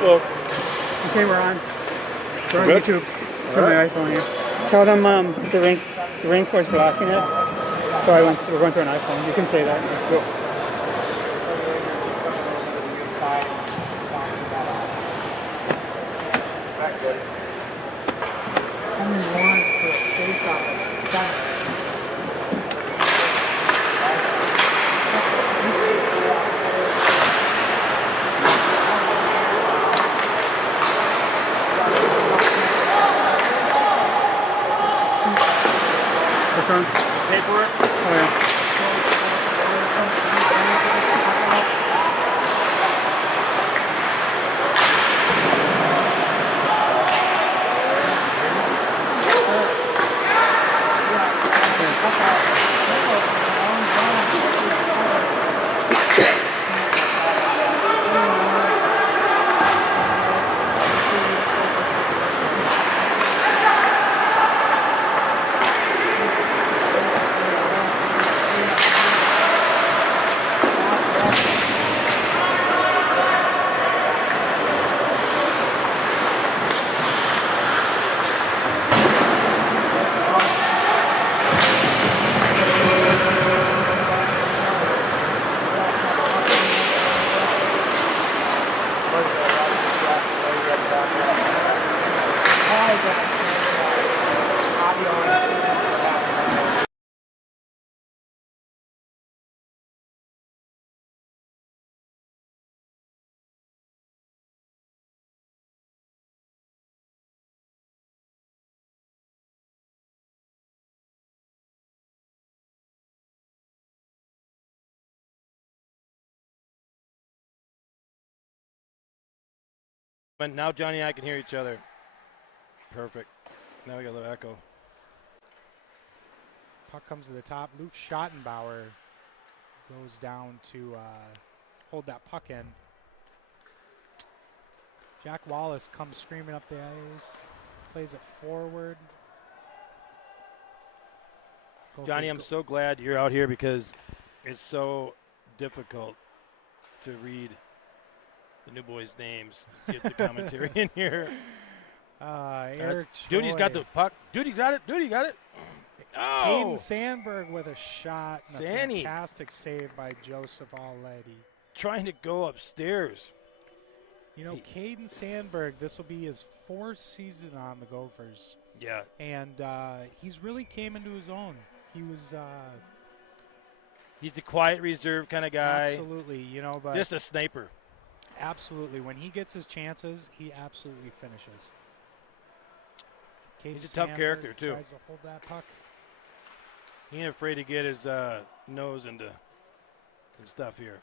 Uh-oh. Okay, we're on. We're on YouTube. From my iPhone here. Tell them the rink was blocking it. So we're going through an iPhone. You can say that. Go. Only one for a face-off at 7. Paperwork? Oh, yeah. Now Johnny and I can hear each other. Perfect. Now we got a little echo. Puck comes to the top. Luke Schottenbauer goes down to hold that puck in. Jack Wallace comes screaming up the ice, plays it forward. Johnny, I'm so glad you're out here because it's so difficult to read the new boys' names, get the commentary in here. Eric Duty's got the puck. Duty got it. Duty got it. Oh! Hayden Sandberg with a shot and Sandy. a fantastic save by Joseph Alletti. Trying to go upstairs. You know, Caden Sandberg, this will be his 4th season on the Gophers. Yeah. And he's really came into his own. He was he's a quiet, reserved kind of guy. Absolutely, you know, but just a sniper. Absolutely. When he gets his chances, he absolutely finishes. He's a tough character, too. Tries to hold that puck. He ain't afraid to get his nose into some stuff here.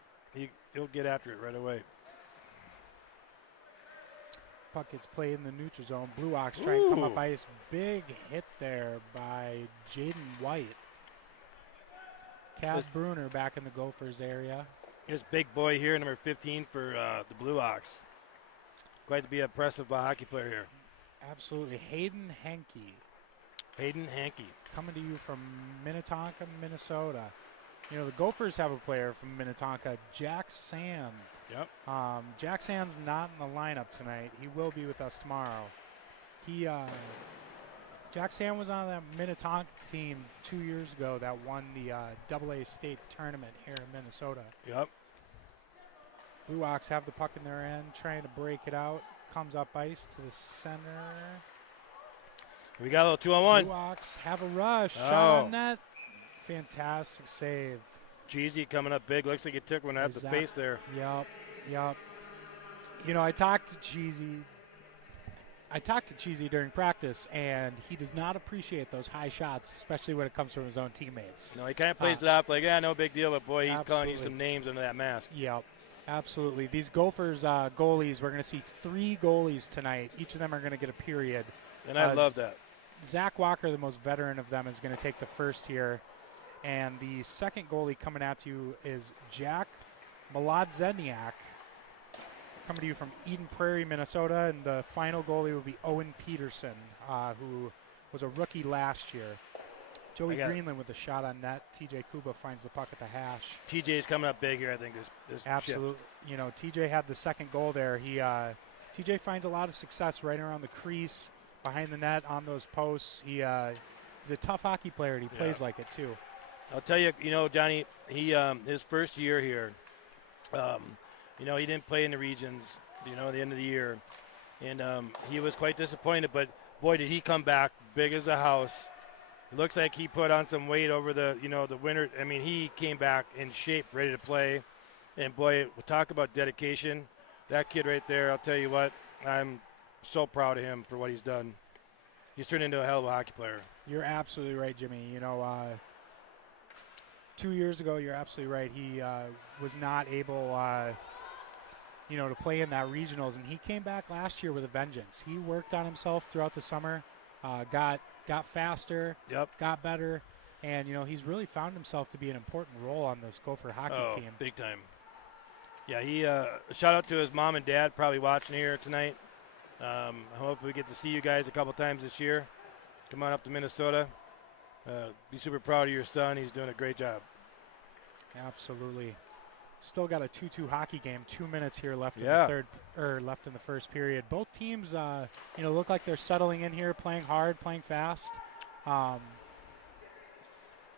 He'll get after it right away. Puck gets played in the neutral zone. Blue Ox trying to come up ice. Big hit there by Jaden White. Cav Bruner back in the Gophers area. This big boy here, number 15 for the Blue Ox. Quite to be an impressive hockey player here. Absolutely. Hayden Hankey. Hayden Hankey. Coming to you from Minnetonka, Minnesota. You know, the Gophers have a player from Minnetonka, Jack Sand. Yep. Jack Sand's not in the lineup tonight. He will be with us tomorrow. Jack Sand was on that Minnetonka team 2 years ago that won the AA state tournament here in Minnesota. Yep. Blue Ox have the puck in their end, trying to break it out. Comes up ice to the center. We got a little 2-on-1. Blue Ox have a rush. Shot on net. Fantastic save. Jeezy coming up big. Looks like he took one at the face there. Yep. You know, I talked to Cheesy during practice, and he does not appreciate those high shots, especially when it comes from his own teammates. No, he kind of plays it off like, no big deal, but boy, he's calling you some names under that mask. Yep, absolutely. These Gophers goalies, we're going to see 3 goalies tonight. Each of them are going to get a period. And I love that. Zach Walker, the most veteran of them, is going to take the first here. And the second goalie coming out to you is Jack Maladzeniak, coming to you from Eden Prairie, Minnesota. And the final goalie will be Owen Peterson, who was a rookie last year. Joey Greenland with a shot on net. TJ Kuba finds the puck at the hash. TJ's coming up big here, I think. This Absolutely. shift. You know, TJ had the second goal there. He TJ finds a lot of success right around the crease, behind the net, on those posts. He's a tough hockey player, and he plays like it too. I'll tell you, Johnny, he his first year here, he didn't play in the regions, at the end of the year. And he was quite disappointed, but boy, did he come back big as a house. It looks like he put on some weight over the winter. I mean, he came back in shape, ready to play. And boy, we'll talk about dedication. That kid right there, I'll tell you what, I'm so proud of him for what he's done. He's turned into a hell of a hockey player. You're absolutely right, Jimmy. 2 years ago, you're absolutely right. He was not able, to play in that regionals, and he came back last year with a vengeance. He worked on himself throughout the summer, got faster, got better, and he's really found himself to be an important role on this Gopher hockey team. Big time. Yeah, he shout out to his mom and dad probably watching here tonight. I hope we get to see you guys a couple times this year. Come on up to Minnesota. Be super proud of your son. He's doing a great job. Absolutely. Still got a 2-2 hockey game. 2 minutes here left in the first period. Both teams, look like they're settling in here, playing hard, playing fast. I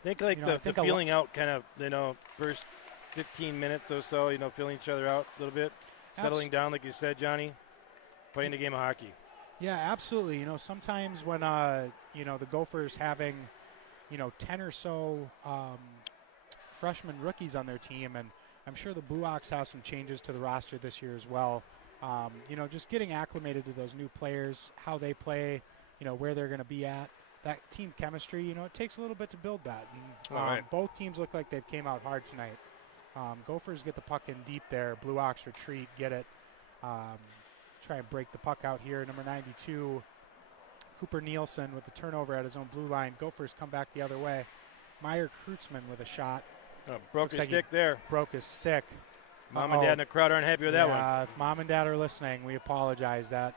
think the feeling out kind of, first 15 minutes or so, feeling each other out a little bit, settling down, like you said, Johnny, playing the game of hockey. Yeah, absolutely. Sometimes when, the Gophers having, 10 or so freshman rookies on their team, and I'm sure the Blue Ox have some changes to the roster this year as well. Just getting acclimated to those new players, how they play, where they're going to be at. That team chemistry, it takes a little bit to build that. And, both teams look like they've came out hard tonight. Gophers get the puck in deep there. Blue Ox retreat, get it. Try and break the puck out here. Number 92, Cooper Nielsen with the turnover at his own blue line. Gophers come back the other way. Meyer Kreutzmann with a shot. Broke his stick there. Broke his stick. Mom and Dad in the crowd aren't happy with that one. If Mom and Dad are listening, we apologize that,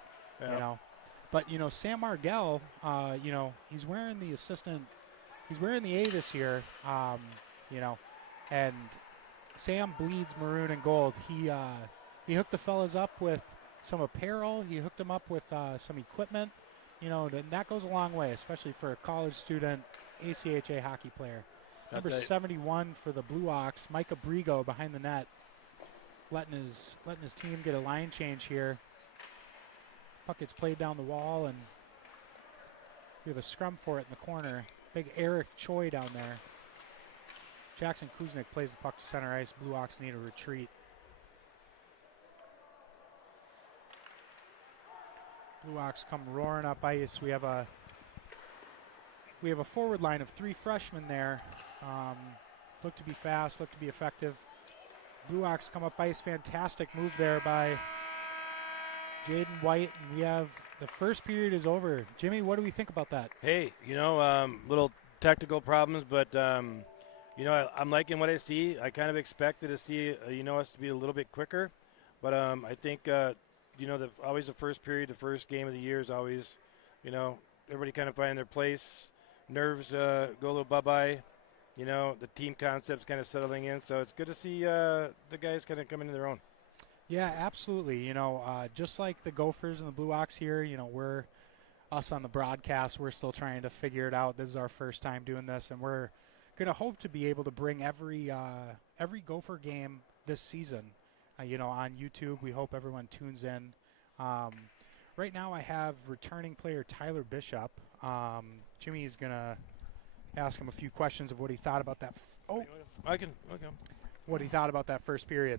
But, Sam Margell, he's wearing the A this year, and Sam bleeds maroon and gold. He hooked the fellas up with some apparel. He hooked them up with some equipment, and that goes a long way, especially for a college student, ACHA hockey player. Number 71 for the Blue Ox, Mike Abrigo behind the net, letting his team get a line change here. Puck gets played down the wall, and we have a scrum for it in the corner. Big Eric Choi down there. Jackson Kuznick plays the puck to center ice. Blue Ox need a retreat. Blue Ox come roaring up ice. We have a forward line of 3 freshmen there. Look to be fast, look to be effective. Blue Ox come up ice. Fantastic move there by Jaden White. And we have the first period is over. Jimmy, what do we think about that? Hey, little technical problems, but I'm liking what I see. I kind of expected to see us to be a little bit quicker, but I think always the first period, the first game of the year is always, everybody kind of finding their place. Nerves go a little bye-bye. The team concept's kind of settling in, so it's good to see the guys kind of come into their own. Yeah, absolutely. Just like the Gophers and the Blue Ox here, we're us on the broadcast. We're still trying to figure it out. This is our first time doing this, and we're going to hope to be able to bring every Gopher game this season, on YouTube. We hope everyone tunes in. Right now I have returning player Tyler Bishop. Jimmy is going to ask him a few questions of what he thought about that. I can. What he thought about that first period.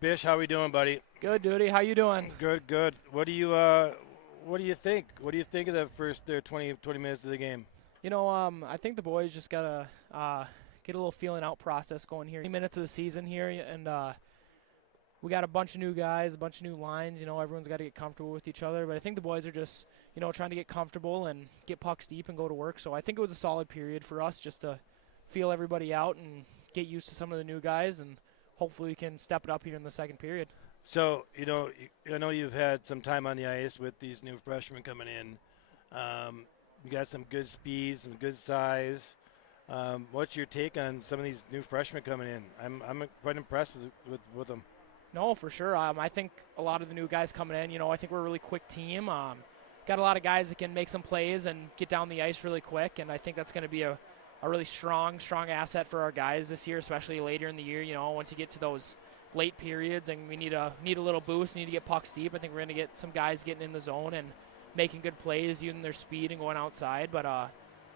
Bish, how we doing, buddy? Good, Duty. How you doing? Good. What do you think? What do you think of the first 20 minutes of the game? I think the boys just gotta get a little feeling out process going here. 20 minutes of the season here, and we got a bunch of new guys, a bunch of new lines. Everyone's got to get comfortable with each other. But I think the boys are just, trying to get comfortable and get pucks deep and go to work. So I think it was a solid period for us just to feel everybody out and get used to some of the new guys, and hopefully we can step it up here in the second period. So, I know you've had some time on the ice with these new freshmen coming in. You got some good speed, some good size. What's your take on some of these new freshmen coming in? I'm quite impressed with them. No, for sure. I think a lot of the new guys coming in, I think we're a really quick team. Got a lot of guys that can make some plays and get down the ice really quick, and I think that's going to be a really strong asset for our guys this year, especially later in the year. Once you get to those late periods and we need a little boost, need to get pucks deep. I think we're going to get some guys getting in the zone and making good plays, using their speed and going outside. But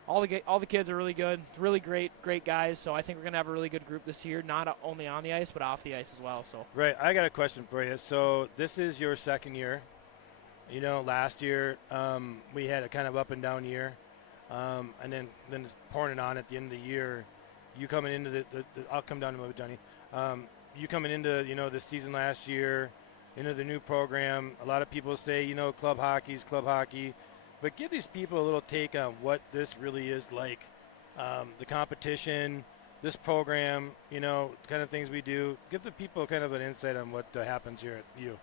all the kids are really good, really great guys. So I think we're going to have a really good group this year, not only on the ice but off the ice as well. So right, I got a question for you. So this is your second year. Last year we had a kind of up and down year, and then it's pouring it on at the end of the year. You coming into the I'll come down to it, Johnny. You coming into this season last year, into the new program. A lot of people say club hockey's club hockey, but give these people a little take on what this really is like. The competition, this program, kind of things we do. Give the people kind of an insight on what happens here at U.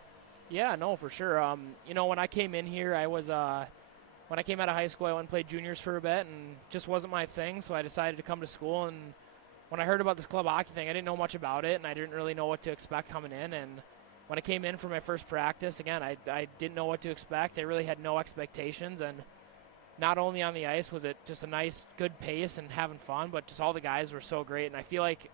Yeah, no, for sure. When I came in here, I was when I came out of high school, I went and played juniors for a bit, and just wasn't my thing. So I decided to come to school. And when I heard about this club hockey thing, I didn't know much about it, and I didn't really know what to expect coming in. And when I came in for my first practice, again, I didn't know what to expect. I really had no expectations, and not only on the ice was it just a nice, good pace and having fun, but just all the guys were so great. And I feel like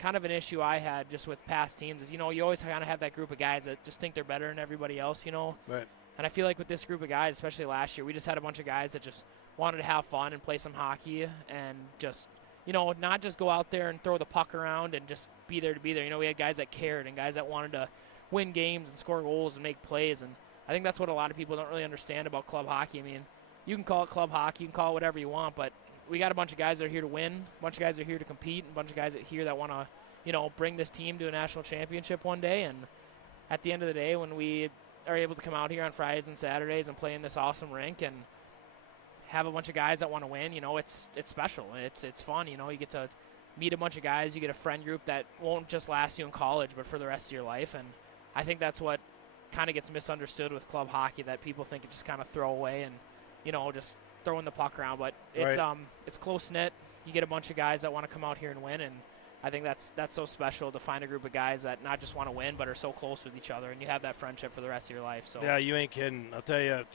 kind of an issue I had just with past teams is, you always kind of have that group of guys that just think they're better than everybody else, Right. And I feel like with this group of guys, especially last year, we just had a bunch of guys that just wanted to have fun and play some hockey and just, not just go out there and throw the puck around and just be there to be there. We had guys that cared and guys that wanted to win games and score goals and make plays. And I think that's what a lot of people don't really understand about club hockey. I mean, you can call it club hockey, you can call it whatever you want, but we got a bunch of guys that are here to win, a bunch of guys that are here to compete, and a bunch of guys that here that want to, bring this team to a national championship one day. And at the end of the day, when we are able to come out here on Fridays and Saturdays and play in this awesome rink and have a bunch of guys that want to win, it's special. It's fun. You get to meet a bunch of guys. You get a friend group that won't just last you in college, but for the rest of your life. And I think that's what kind of gets misunderstood with club hockey, that people think it's just kind of throw away and, just throwing the puck around. But it's Right. It's close-knit. You get a bunch of guys that want to come out here and win, and I think that's so special to find a group of guys that not just want to win but are so close with each other, and you have that friendship for the rest of your life. So Yeah, you ain't kidding. I'll tell you,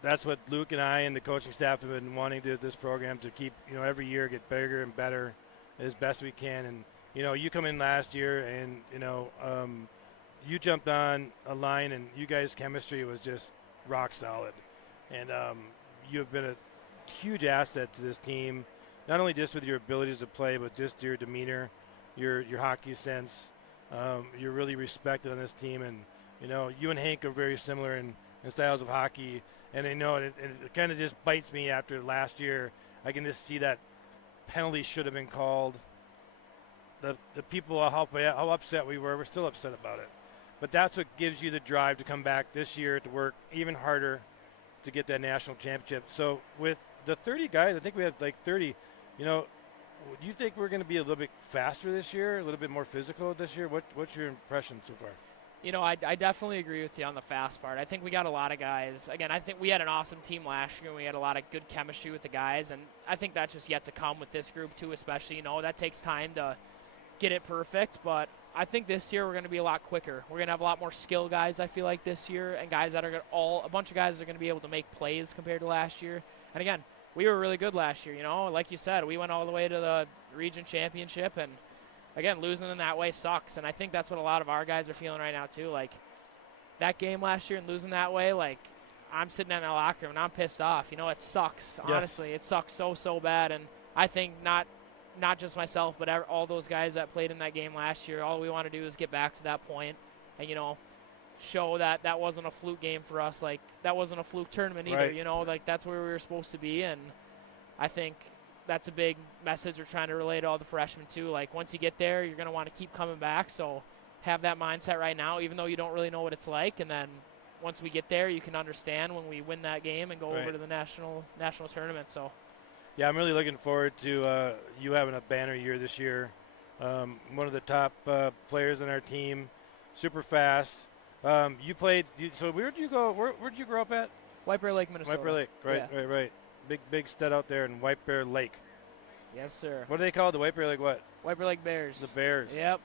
that's what Luke and I and the coaching staff have been wanting to this program to keep, every year get bigger and better as best we can. And, you come in last year and, you jumped on a line and you guys' chemistry was just rock solid. And you have been a huge asset to this team, not only just with your abilities to play, but just your demeanor, your hockey sense. You're really respected on this team, and you and Hank are very similar in styles of hockey. And I know it kind of just bites me after last year. I can just see that penalty should have been called. The people, how upset we were, we're still upset about it. But that's what gives you the drive to come back this year to work even harder to get that national championship. So with the 30 guys, I think we have like 30, do you think we're going to be a little bit faster this year, a little bit more physical this year? What's your impression so far? I definitely agree with you on the fast part. I think we got a lot of guys. Again, I think we had an awesome team last year, and we had a lot of good chemistry with the guys, and I think that's just yet to come with this group too, especially. That takes time to get it perfect, but I think this year we're going to be a lot quicker. We're going to have a lot more skill guys, I feel like, this year, and guys that are a bunch of guys that are going to be able to make plays compared to last year. And again, we were really good last year, like you said, we went all the way to the region championship, and again, losing in that way sucks. And I think that's what a lot of our guys are feeling right now too. Like that game last year and losing that way, like I'm sitting in that locker room and I'm pissed off. It sucks. Yeah. Honestly, it sucks so bad. And I think not just myself, but all those guys that played in that game last year, all we want to do is get back to that point and, show that that wasn't a fluke game for us. Like that wasn't a fluke tournament either, Right. like that's where we were supposed to be. And I think that's a big message we're trying to relay to all the freshmen too. Like once you get there, you're going to want to keep coming back. So have that mindset right now, even though you don't really know what it's like. And then once we get there, you can understand when we win that game and go Right. over to the national tournament. So Yeah, I'm really looking forward to you having a banner year this year. One of the top players on our team, super fast. You played. So where'd you go? Where'd you grow up at? White Bear Lake, Minnesota. White Bear Lake. Right, Yeah. right. Big stud out there in White Bear Lake. Yes, sir. What do they call it? The White Bear Lake what? White Bear Lake Bears. The Bears. Yep.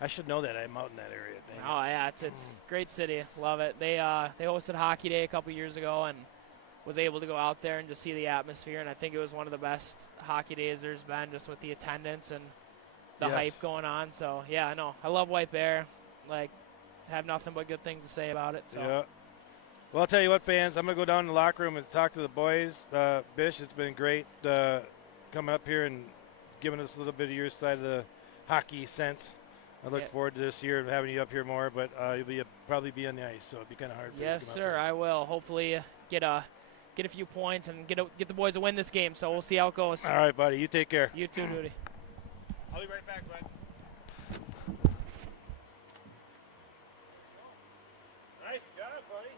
I should know that. I'm out in that area. Dang it. Oh yeah, it's great city. Love it. They hosted Hockey Day a couple years ago and was able to go out there and just see the atmosphere. And I think it was one of the best hockey days there's been, just with the attendance and the Yes. hype going on. So yeah, I know. I love White Bear. Like, have nothing but good things to say about it. So. Yeah. Well, I'll tell you what, fans. I'm going to go down in the locker room and talk to the boys. Bish, it's been great coming up here and giving us a little bit of your side of the hockey sense. I look forward to this year and having you up here more, but you'll probably be on the ice, so it'll be kind of hard for you to Yes, come up sir. here. I will. Hopefully get a few points and get the boys a win this game. So we'll see how it goes. All right, buddy. You take care. You too, Duty. I'll be right back, bud. Nice job, buddy.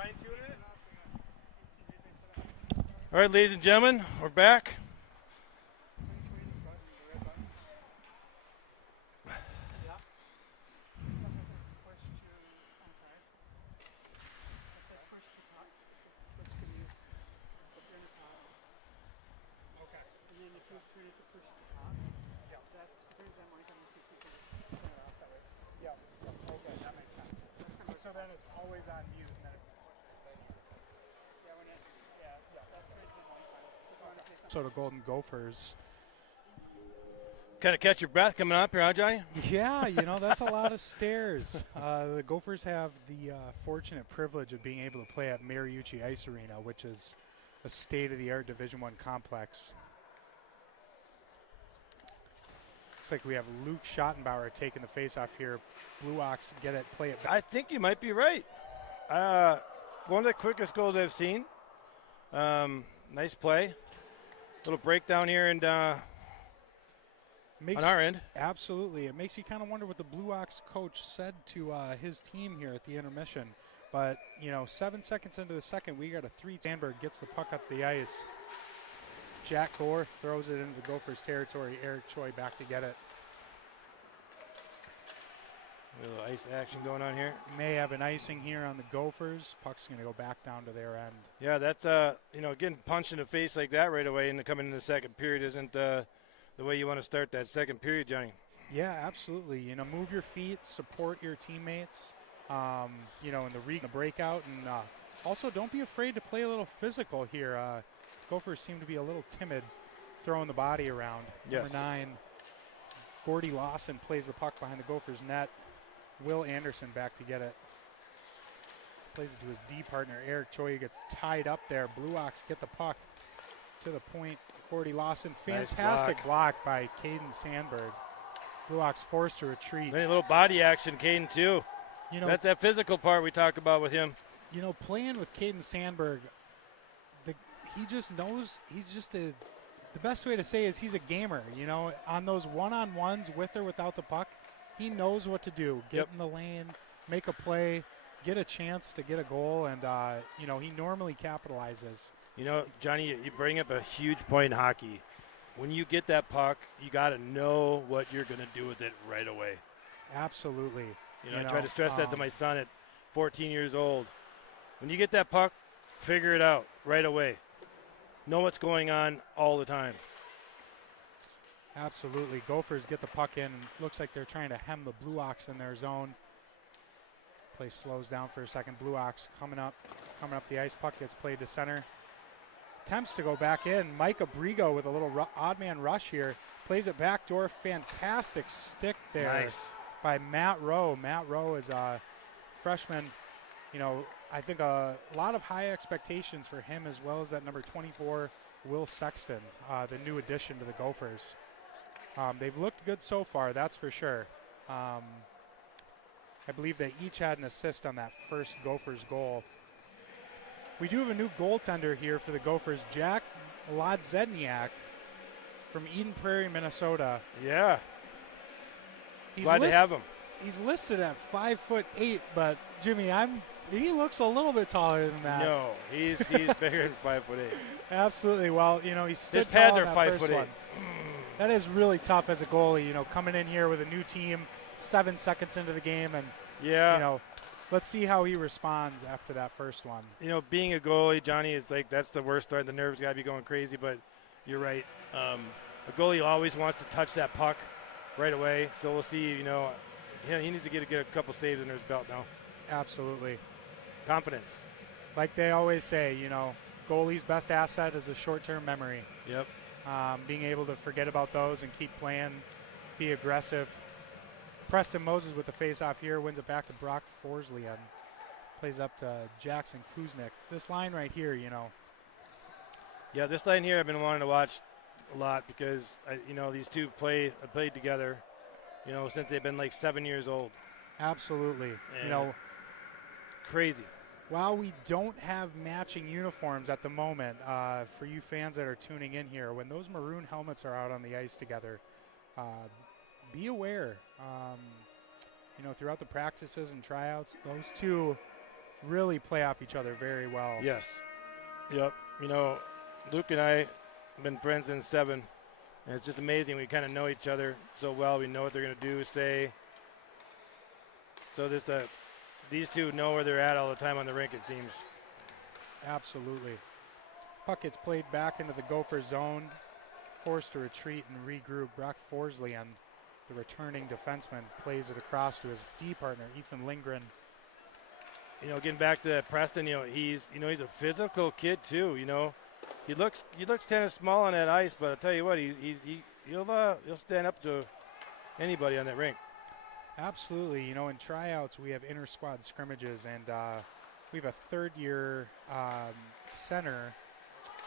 fine-tuning it. All right, ladies and gentlemen, we're back. So then it's always on mute. And then So the Golden Gophers. Kind of catch your breath coming up here, huh, Johnny? Yeah, you know, that's a lot of stairs. The Gophers have the fortunate privilege of being able to play at Mariucci Ice Arena, which is a state-of-the-art Division I complex. Looks like we have Luke Schottenbauer taking the face-off here. Blue Ox get it, play it back. I think you might be right. One of the quickest goals I've seen. Nice play. Little breakdown here and on our end. Absolutely. It makes you kind of wonder what the Blue Ox coach said to his team here at the intermission. But, you know, 7 seconds into the second, we got a 3. Sandberg gets the puck up the ice. Jack Gore throws it into the Gophers territory. Eric Choi back to get it. A little ice action going on here. May have an icing here on the Gophers. Puck's going to go back down to their end. Yeah, that's, you know, getting punched in the face like that right away and coming in the second period isn't the way you want to start that second period, Johnny. Yeah, absolutely. You know, move your feet, support your teammates, you know, in the breakout. And also don't be afraid to play a little physical here. Gophers seem to be a little timid throwing the body around. Yes. Number 9, Gordy Lawson plays the puck behind the Gophers net. Will Anderson back to get it. Plays it to his D partner, Eric Choi, gets tied up there. Blue Ox get the puck to the point. Gordy Lawson, fantastic Nice block by Caden Sandberg. Blue Ox forced to retreat. Then a little body action, Caden, too. You know, That's that physical part we talk about with him. You know, playing with Caden Sandberg, he just knows he's just the best way to say is he's a gamer. You know, on those one-on-ones with or without the puck, he knows what to do. Get in the lane, make a play, get a chance to get a goal, and, you know, he normally capitalizes. You know, Johnny, you bring up a huge point in hockey. When you get that puck, you got to know what you're going to do with it right away. Absolutely. You know, I try to stress that to my son at 14 years old. When you get that puck, figure it out right away. Know what's going on all the time. Absolutely. Gophers get the puck in. Looks like they're trying to hem the Blue Ox in their zone. Play slows down for a second. Blue Ox coming up the ice. Puck gets played to center. Attempts to go back in. Mike Abrigo with a little odd man rush here. Plays it backdoor. Fantastic stick there by Matt Rowe. Matt Rowe is a freshman. You know, I think a lot of high expectations for him, as well as that number 24, Will Sexton, the new addition to the Gophers. They've looked good so far, that's for sure. I believe they each had an assist on that first Gophers goal. We do have a new goaltender here for the Gophers, Jack Lodzedniak from Eden Prairie, Minnesota. Yeah. Glad to have him. He's listed at 5'8", but Jimmy, he looks a little bit taller than that. No, he's bigger than 5'8". Absolutely. Well, you know, he's stood His pads tall are in that 5'8". That is really tough as a goalie, you know, coming in here with a new team 7 seconds into the game, and you know, let's see how he responds after that first one. You know, being a goalie, Johnny, it's like that's the worst part. The nerves got to be going crazy, but you're right. A goalie always wants to touch that puck right away, so we'll see, you know, he needs to get a couple saves under his belt now. Absolutely. Confidence. Like they always say, you know, goalie's best asset is a short-term memory. Yep. Being able to forget about those and keep playing, be aggressive. Preston Moses with the face-off here, wins it back to Brock Forsley and plays up to Jackson Kuznick. This line right here, you know. Yeah, this line here I've been wanting to watch a lot because, you know, these two played together, you know, since they've been like 7 years old. Absolutely. And you know, crazy. While we don't have matching uniforms at the moment, for you fans that are tuning in here, when those maroon helmets are out on the ice together, be aware. You know, throughout the practices and tryouts, those two really play off each other very well. Yes. Yep. You know, Luke and I have been friends since 7, and it's just amazing. We kind of know each other so well. We know what they're going to do, say. So these two know where they're at all the time on the rink, it seems. Absolutely. Puck gets played back into the Gopher zone, forced to retreat and regroup. Brock Forsley, on the returning defenseman, plays it across to his D partner, Ethan Lindgren. You know, getting back to Preston, he's a physical kid too. You know, he looks kind of small on that ice, but I'll tell you what, he'll stand up to anybody on that rink. Absolutely. You know, in tryouts we have inter-squad scrimmages, and we have a third-year center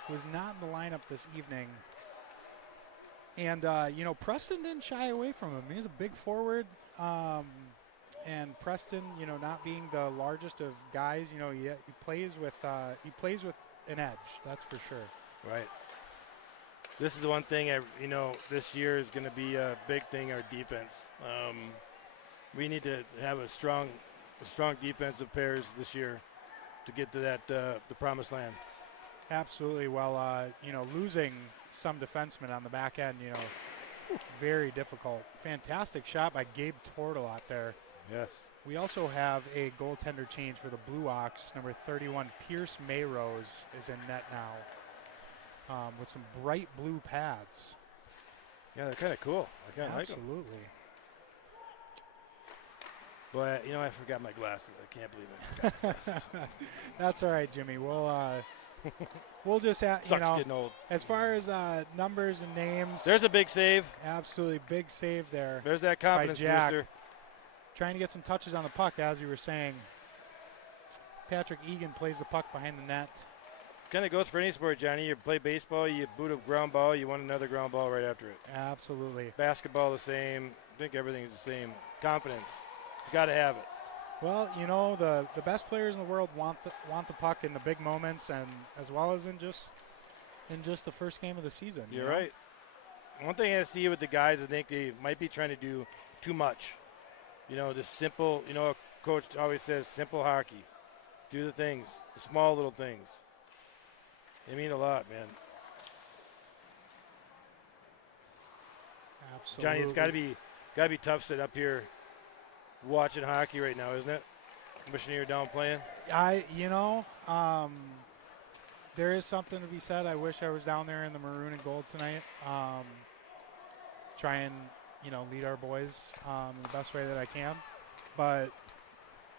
who is not in the lineup this evening. And, you know, Preston didn't shy away from him. He's a big forward. And Preston, you know, not being the largest of guys, you know, he plays with an edge. That's for sure. Right. This is the one thing this year is going to be a big thing. Our defense. We need to have a strong defensive pairs this year to get to that the promised land. Absolutely. Well, you know, losing some defensemen on the back end, you know, very difficult. Fantastic shot by Gabe Tortle out there. Yes. We also have a goaltender change for the Blue Ox. Number 31, Pierce Mayrose, is in net now with some bright blue pads. Yeah, they're kind of cool. I kind of like them. Absolutely. But, you know, I forgot my glasses. I can't believe I forgot my glasses. That's all right, Jimmy. We'll just have, you Sucks know, getting old. as far as numbers and names. There's a big save. Absolutely big save there. There's that confidence Jack. booster. Trying to get some touches on the puck, as you were saying. Patrick Egan plays the puck behind the net. Kind of goes for any sport, Johnny. You play baseball, you boot a ground ball, you want another ground ball right after it. Absolutely. Basketball the same. I think everything's the same. Confidence. You got to have it. Well, you know, the best players in the world want the puck in the big moments, and as well as in just the first game of the season. You're right. One thing I see with the guys, I think they might be trying to do too much. You know, the simple, you know, a coach always says simple hockey. Do the things, the small little things. They mean a lot, man. Absolutely. Johnny, it's got to be tough sitting up here watching hockey right now, isn't it? Wishing you were down playing. There is something to be said. I wish I was down there in the maroon and gold tonight. Try and, you know, lead our boys in the best way that I can. But,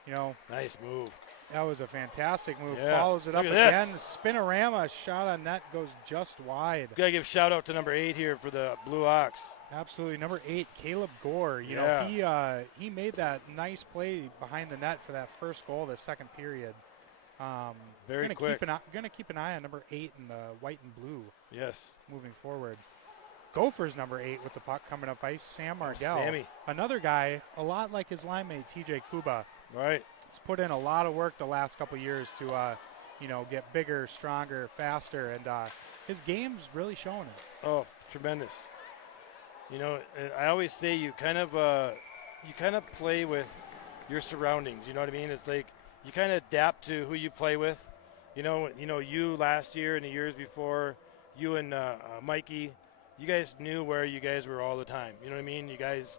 you know. Nice move. That was a fantastic move. Yeah. Follows it up again. Spinorama shot on net goes just wide. Got to give a shout out to number 8 here for the Blue Ox. Absolutely. Number 8, Caleb Gore. You know, he made that nice play behind the net for that first goal of the second period. Very quick. Going to keep an eye on number 8 in the white and blue. Yes. Moving forward. Gophers number 8 with the puck coming up ice. Sam Mardell. Sammy. Another guy, a lot like his line mate, TJ Kuba. Right. He's put in a lot of work the last couple years to, you know, get bigger, stronger, faster, and his game's really showing it. Oh, tremendous. You know, I always say you kind of play with your surroundings. You know what I mean? It's like you kind of adapt to who you play with. You know, you last year and the years before, you and Mikey, you guys knew where you guys were all the time. You know what I mean? You guys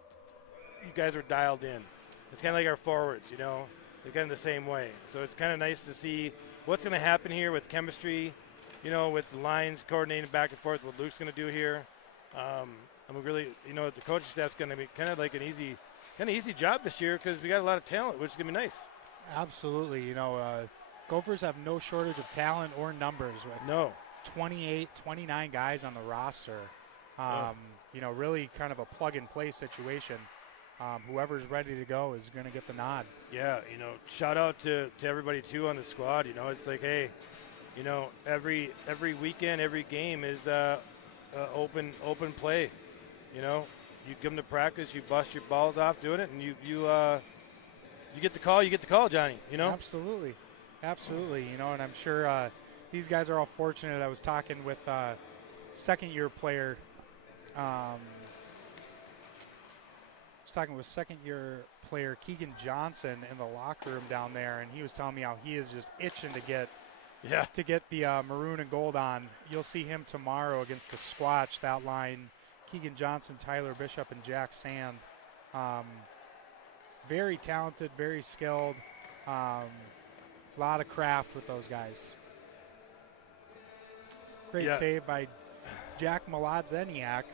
were dialed in. It's kind of like our forwards, you know. They're kind of the same way. So it's kind of nice to see what's going to happen here with chemistry, you know, with the lines coordinating back and forth, what Luke's going to do here. I'm really, you know, the coaching staff's going to be kind of like an easy job this year because we got a lot of talent, which is going to be nice. Absolutely. You know, Gophers have no shortage of talent or numbers. No. 28, 29 guys on the roster. You know, really kind of a plug-and-play situation. Whoever's ready to go is going to get the nod. Yeah, you know, shout out to everybody, too, on the squad. You know, it's like, hey, you know, every weekend, every game is open play. You know, you come to practice, you bust your balls off doing it, and you get the call, Johnny, you know? Absolutely. You know, and I'm sure these guys are all fortunate. I was talking with second-year player was talking with second-year player Keegan Johnson in the locker room down there, and he was telling me how he is just itching to get the maroon and gold on. You'll see him tomorrow against the Squatch. That line, Keegan Johnson, Tyler Bishop, and Jack Sand. Very talented, very skilled. A lot of craft with those guys. Great save by Jack Maladzeniak.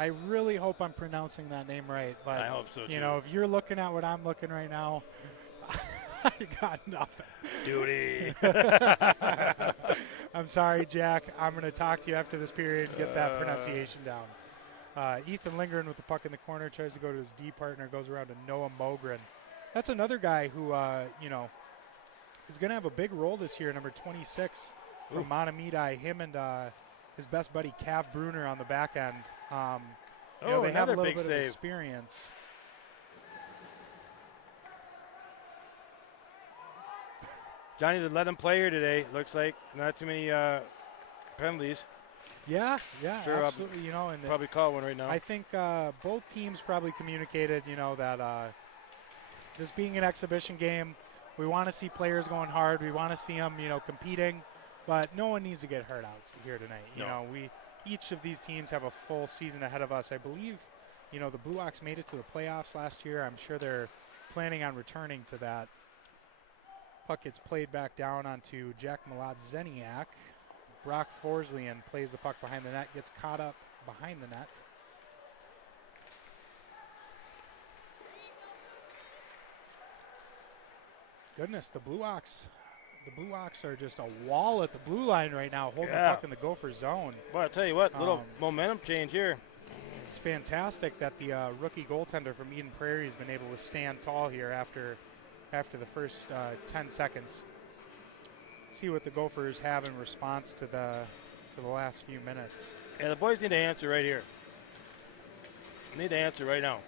I really hope I'm pronouncing that name right. But I hope so, too. You know, if you're looking at what I'm looking right now, I got nothing. Duty. I'm sorry, Jack. I'm going to talk to you after this period and get that pronunciation down. Ethan Lindgren with the puck in the corner, tries to go to his D partner, goes around to Noah Mogren. That's another guy who, you know, is going to have a big role this year, number 26 from Mahtomedi. Him and his best buddy, Cav Bruner, on the back end. You know, they have a little bit of experience. Johnny, they let him play here today. Looks like not too many penalties. Yeah, sure, absolutely. You know, and probably caught one right now. I think both teams probably communicated, you know, that this being an exhibition game, we want to see players going hard. We want to see them, you know, competing, but no one needs to get hurt out here tonight. You know, each of these teams have a full season ahead of us. I believe, you know, the Blue Hawks made it to the playoffs last year. I'm sure they're planning on returning to that. Puck gets played back down onto Jack Maladzeniak. Brock Forslian plays the puck behind the net, gets caught up behind the net. Goodness, the Blue Hawks are just a wall at the blue line right now, holding the puck in the Gopher zone. Well, I'll tell you what, little momentum change here. It's fantastic that the rookie goaltender from Eden Prairie has been able to stand tall here after the first 10 seconds. See what the Gophers have in response to the last few minutes. Yeah, the boys need to answer right here. They need to answer right now.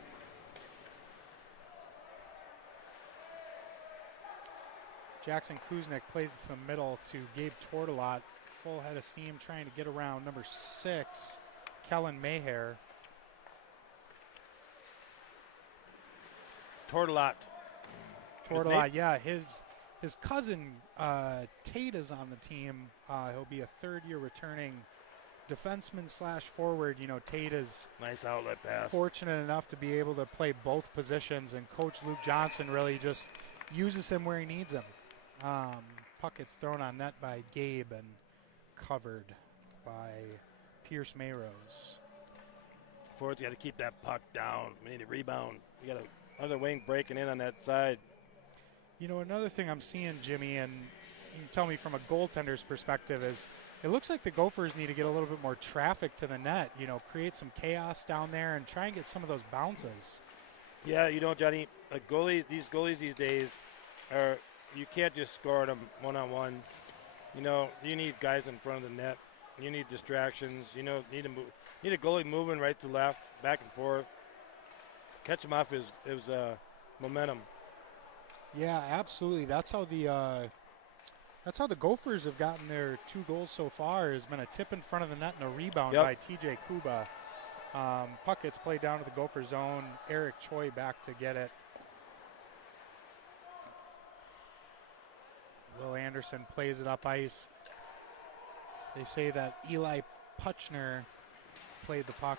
Jackson Kuznick plays it to the middle to Gabe Tortolot. Full head of steam trying to get around number 6, Kellen Maher. Tortolot, yeah, his cousin Tate is on the team. He'll be a third-year returning defenseman / forward. You know, Tate is nice outlet pass. Fortunate enough to be able to play both positions, and Coach Luke Johnson really just uses him where he needs him. Puck gets thrown on net by Gabe and covered by Pierce Mayrose. Forwards got to keep that puck down. We need a rebound. We got another wing breaking in on that side. You know, another thing I'm seeing, Jimmy, and you can tell me from a goaltender's perspective, is it looks like the Gophers need to get a little bit more traffic to the net, you know, create some chaos down there and try and get some of those bounces. Yeah, you know, Johnny, these goalies these days are, you can't just score them one-on-one. You know, you need guys in front of the net. You need distractions. You know, need a goalie moving right to left, back and forth. Catch him off his momentum. Yeah, absolutely. That's how the Gophers have gotten their 2 goals so far. Has been a tip in front of the net and a rebound by TJ Kuba. Puck gets played down to the Gopher zone. Eric Choi back to get it. Will Anderson plays it up ice. They say that Eli Puchner played the puck.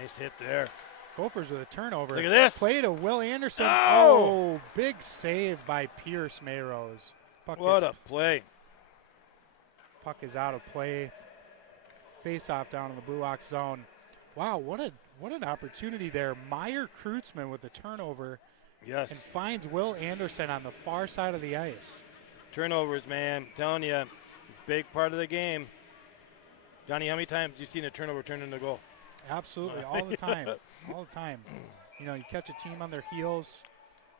Nice hit there. Gophers with a turnover. Look at this. Play to Will Anderson. Oh, big save by Pierce Mayrose. What a play. Puck is out of play. Face-off down in the Blue Hawks zone. Wow, what an opportunity there. Meyer Kreutzmann with the turnover. Yes. And finds Will Anderson on the far side of the ice. Turnovers, man. I'm telling you, big part of the game. Johnny, how many times have you seen a turnover turn into a goal? Absolutely, all the time. All the time. You know, you catch a team on their heels,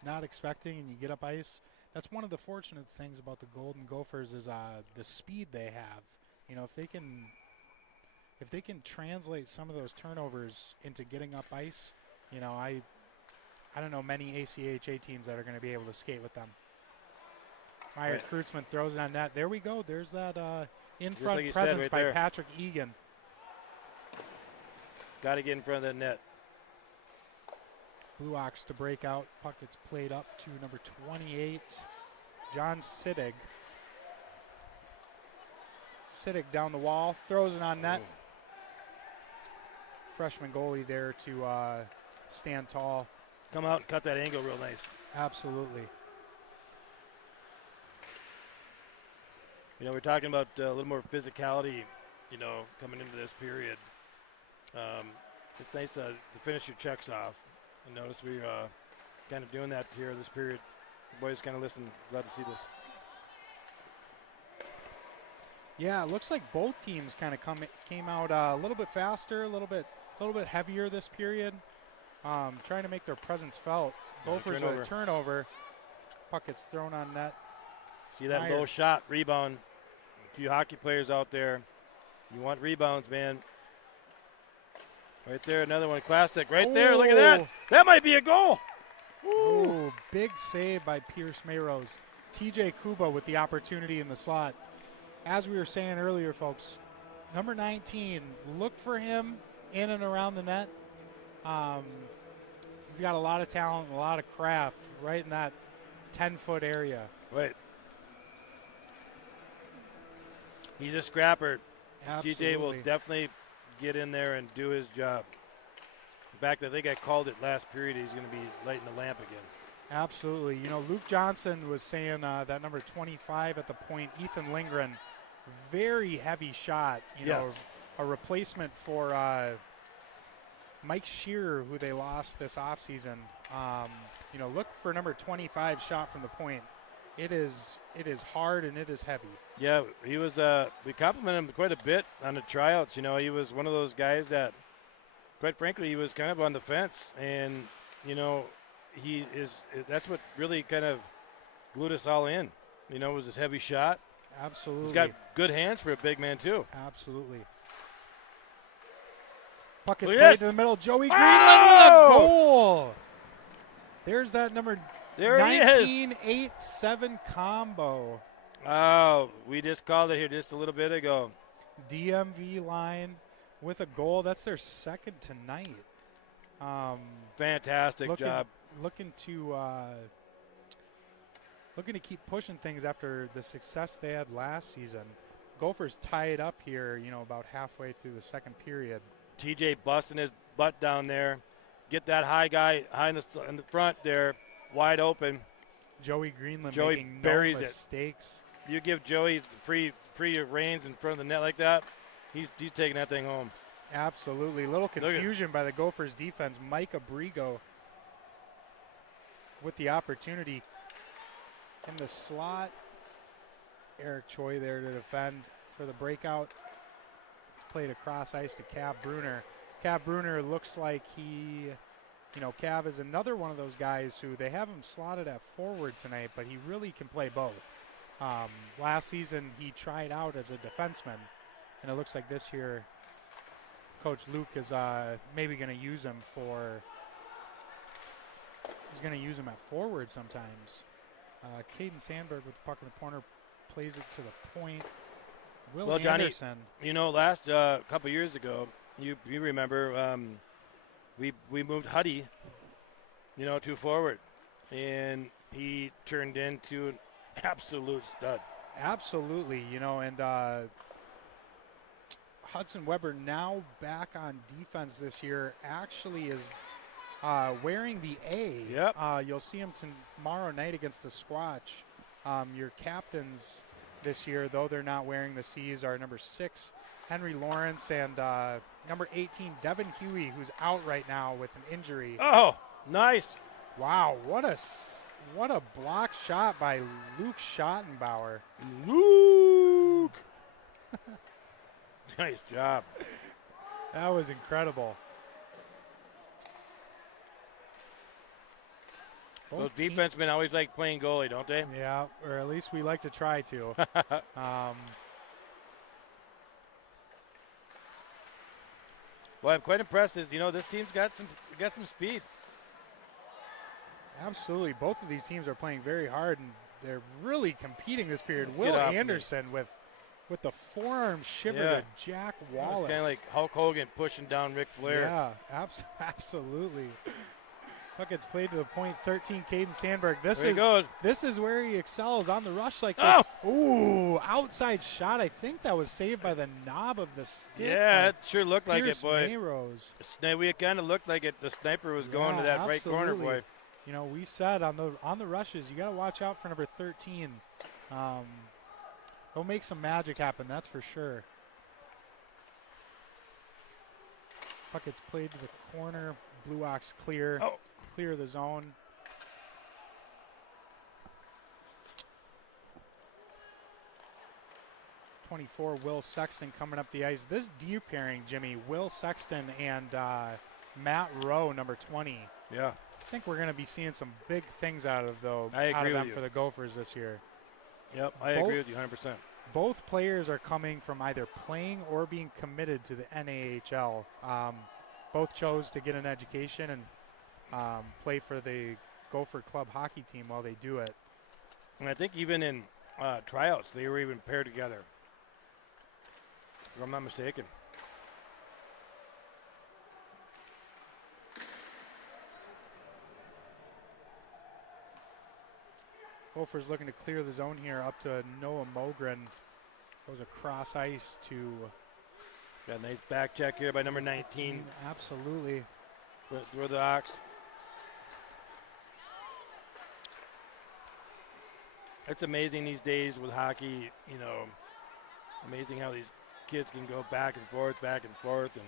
not expecting, and you get up ice. That's one of the fortunate things about the Golden Gophers is the speed they have. You know, if they can translate some of those turnovers into getting up ice, you know, I don't know many ACHA teams that are going to be able to skate with them. Meyer Kreutzmann throws it on net. There we go. There's that in-front like presence right by there. Patrick Egan. Got to get in front of that net. Blue Ox to break out. Puck gets played up to number 28, John Siddig. Siddig down the wall, throws it on net. Freshman goalie there to stand tall. Come out and cut that angle real nice. Absolutely. You know, we're talking about a little more physicality, you know, coming into this period. It's nice to finish your checks off. And notice we're kind of doing that here this period. The boys kind of listen, glad to see this. Yeah, it looks like both teams kind of came out a little bit faster, a little bit heavier this period, trying to make their presence felt. Gophers with a turnover. Puck gets thrown on net. See that low shot, rebound. You hockey players out there, you want rebounds, man. Right there, another one, classic. Right there, look at that. That might be a goal. Oh, big save by Pierce Mayrose. TJ Kuba with the opportunity in the slot. As we were saying earlier, folks, number 19, look for him in and around the net. He's got a lot of talent, a lot of craft right in that 10-foot area. Right. He's a scrapper. Absolutely. TJ will definitely get in there and do his job. In fact, I think I called it last period. He's going to be lighting the lamp again. Absolutely. You know, Luke Johnson was saying that number 25 at the point, Ethan Lindgren, very heavy shot. You know, a replacement for Mike Shearer, who they lost this offseason. You know, look for number 25 shot from the point. It is hard and it is heavy. Yeah, he was. We complimented him quite a bit on the tryouts. You know, he was one of those guys that, quite frankly, he was kind of on the fence, and you know, he is. That's what really kind of glued us all in. You know, was his heavy shot. Absolutely. He's got good hands for a big man too. Absolutely. Puck gets played to the middle. Joey Greenland with a goal. There's that number 19-8-7 combo. Oh, we just called it here just a little bit ago. DMV line with a goal. That's their second tonight. Fantastic job. Looking to keep pushing things after the success they had last season. Gophers tie it up here, you know, about halfway through the second period. TJ busting his butt down there. Get that high guy high in the front there, wide open. Joey Greenland making buries no mistakes. You give Joey free reins in front of the net like that, he's taking that thing home. Absolutely. Little confusion by the Gophers defense. Mike Abrigo with the opportunity in the slot. Eric Choi there to defend for the breakout. Played across ice to Cav Bruner. Cav Bruner looks like he, you know, Cav is another one of those guys who they have him slotted at forward tonight, but he really can play both. Last season he tried out as a defenseman, and it looks like this year Coach Luke is maybe going to use him he's going to use him at forward sometimes. Caden Sandberg with the puck in the corner plays it to the point. Will Anderson. Johnny, you know, last couple years ago, you remember we moved Huddy, you know, to forward, and he turned into an absolute stud. Absolutely, you know, and Hudson Weber now back on defense this year actually is wearing the A. Yep. You'll see him tomorrow night against the Squatch. Your captains this year, though they're not wearing the C's, are number 6, Henry Lawrence, and number 18, Devin Huey, who's out right now with an injury. Oh, nice. Wow, what a block shot by Luke Schottenbauer. Luke! Nice job. That was incredible. Those defensemen always like playing goalie, don't they? Yeah, or at least we like to try to. Well, I'm quite impressed. You know, this team's got some speed. Absolutely. Both of these teams are playing very hard, and they're really competing this period. Will Anderson with the forearm shiver to Jack Wallace. It's kind of like Hulk Hogan pushing down Ric Flair. Yeah, absolutely. Puck gets played to the point. 13, Caden Sandberg. There he goes. This is where he excels on the rush like this. Ooh, outside shot. I think that was saved by the knob of the stick. Yeah, it sure looked like Pierce it, boy. Mayrose. We kind of looked like it. The sniper was going to that right corner, boy. You know, we said on the rushes, you got to watch out for number 13. He'll make some magic happen, that's for sure. Puck gets played to the corner. Blue Ox clear. Oh. Clear the zone. #24, Will Sexton coming up the ice. This D pairing, Jimmy, Will Sexton and Matt Rowe, number 20. Yeah. I think we're going to be seeing some big things out of them for the Gophers this year. Yep, I agree with you 100%. Both players are coming from either playing or being committed to the NAHL. Both chose to get an education and play for the Gopher Club hockey team while they do it. And I think even in tryouts, they were even paired together, if I'm not mistaken. Gophers looking to clear the zone here up to Noah Mogren. Goes across ice to... Got a nice back check here by number 19. Absolutely. Through the Ox. It's amazing these days with hockey, you know, amazing how these kids can go back and forth. And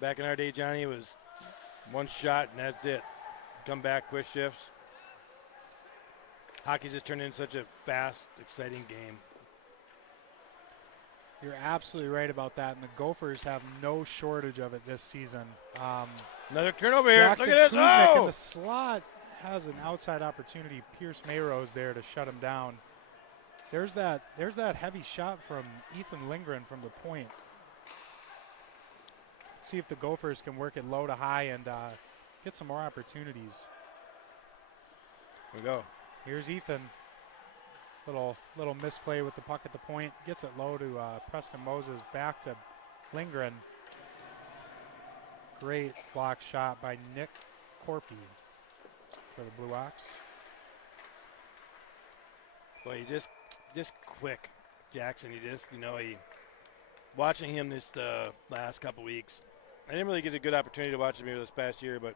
back in our day, Johnny, it was one shot and that's it. Come back, quick shifts. Hockey's just turned into such a fast, exciting game. You're absolutely right about that, and the Gophers have no shortage of it this season. Another turnover here. Jackson Look at this. Kuznick Oh! in the slot has an outside opportunity. Pierce Mayrose there to shut him down. There's that heavy shot from Ethan Lindgren from the point. Let's see if the Gophers can work it low to high and get some more opportunities. Here we go. Here's Ethan. Little misplay with the puck at the point. Gets it low to Preston Moses. Back to Lindgren. Great block shot by Nick Corpy for the Blue Ox. Well, he just quick, Jackson. Watching him this last couple weeks, I didn't really get a good opportunity to watch him here this past year, but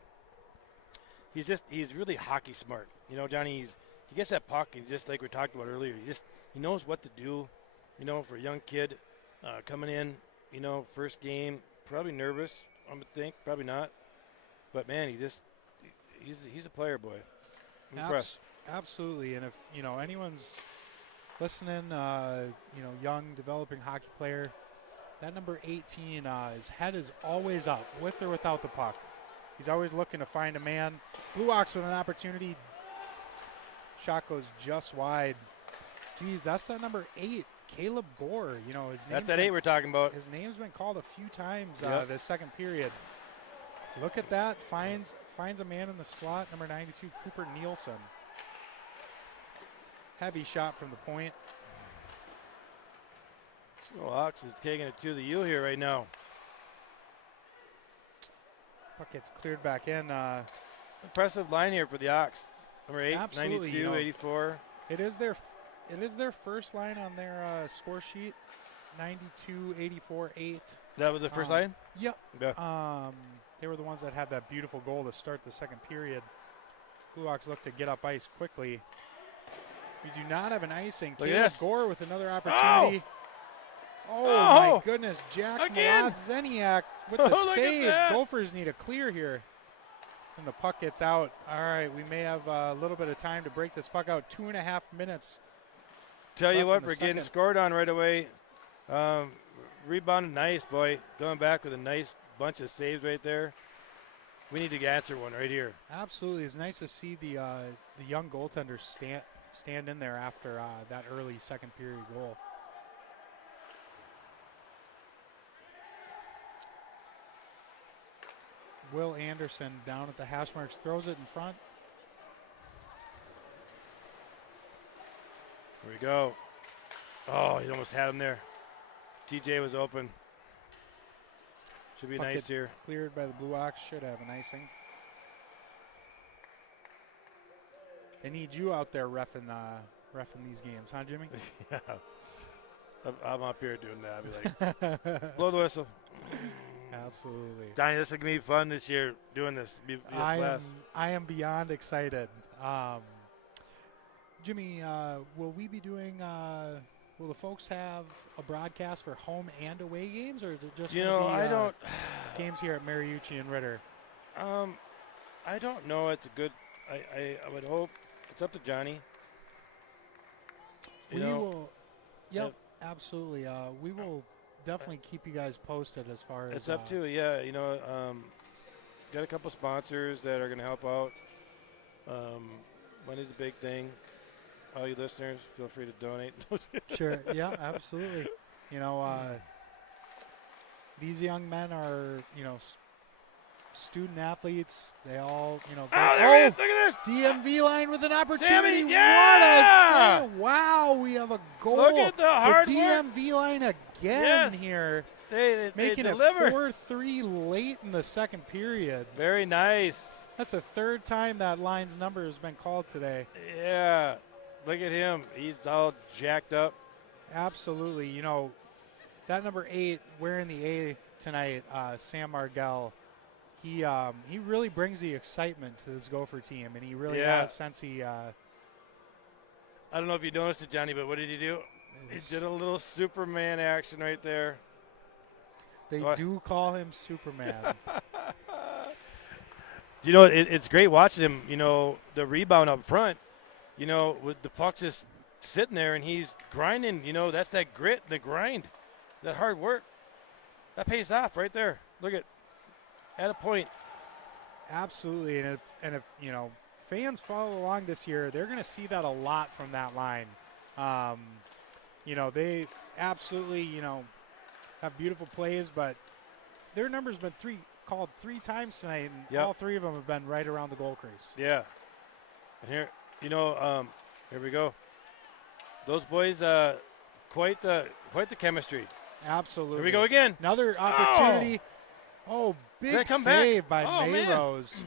he's really hockey smart. You know, Johnny, he gets that puck, and just like we talked about earlier, he knows what to do. You know, for a young kid coming in, you know, first game, probably nervous. I would think, probably not. But man, he's a player, boy. I'm impressed. Absolutely, and if you know anyone's listening, young developing hockey player, that number 18, his head is always up, with or without the puck. He's always looking to find a man. Blue Ox with an opportunity. Shot goes just wide. Geez, that's that number 8, Caleb Gore. You know, that's that 8 we're talking about. His name's been called a few times Yep. this second period. Look at that. Finds a man in the slot, number 92, Cooper Nielsen. Heavy shot from the point. Well, Ox is taking it to the U here right now. Puck gets cleared back in. Impressive line here for the Ox. Number 8, Absolutely, 92, 84. It is their first line on their score sheet. 92, 84, 8. That was the first line? Yep. Yeah. They were the ones that had that beautiful goal to start the second period. Blue Ox look to get up ice quickly. We do not have an icing. Look at Caleb this. Gore with another opportunity. Oh, my goodness. Jack again. Zeniak with Oh, the look at save. that. Gophers need a clear here. And the puck gets out. All right, we may have a little bit of time to break this puck out. 2.5 minutes. Tell you left what, in the for getting second. scored on right away. Rebounded nice, boy. Going back with a nice bunch of saves right there. We need to answer one right here. Absolutely. It's nice to see the young goaltender stand in there after that early second period goal. Will Anderson down at the hash marks, throws it in front. Here we go. Oh, he almost had him there. TJ was open. Should be Puck nice gets here. Cleared by the Blue Ox. Should have an icing. They need you out there reffing these games, huh, Jimmy? Yeah. I'm up here doing that. I'll be like, blow the whistle. Absolutely. Donnie, this is going to be fun this year doing this. Be a blast. I am beyond excited. Jimmy, will we be doing will the folks have a broadcast for home and away games, or is it just I don't games here at Mariucci and Ritter? I don't know. It's a good. I would hope. It's up to Johnny. We will. Yep, absolutely. We will definitely keep you guys posted as far as. It's up to got a couple sponsors that are going to help out. Money's a big thing. All you listeners, feel free to donate. Sure. Yeah, absolutely. These young men are, student athletes. They all, Look at this. DMV line with an opportunity. Sammy, yeah! What a save. Wow, we have a goal. Look at the hard for work. DMV line again here. They Making it deliver. 4-3 late in the second period. Very nice. That's the third time that line's number has been called today. Yeah. Look at him. He's all jacked up. Absolutely. That number 8 wearing the A tonight, Sam Margell, he really brings the excitement to this Gopher team, and he really has since he I don't know if you noticed it, Johnny, but what did he do? He did a little Superman action right there. They do call him Superman. It's great watching him, the rebound up front, with the puck just sitting there and he's grinding, that's that grit, the grind, that hard work. That pays off right there. Look at a point. Absolutely. And if fans follow along this year, they're going to see that a lot from that line. They absolutely, have beautiful plays, but their number's been called 3 times tonight, and all 3 of them have been right around the goal crease. Yeah. And here, here we go. Those boys, quite the chemistry. Absolutely. Here we go again. Another opportunity. Oh, big save by Mayrose.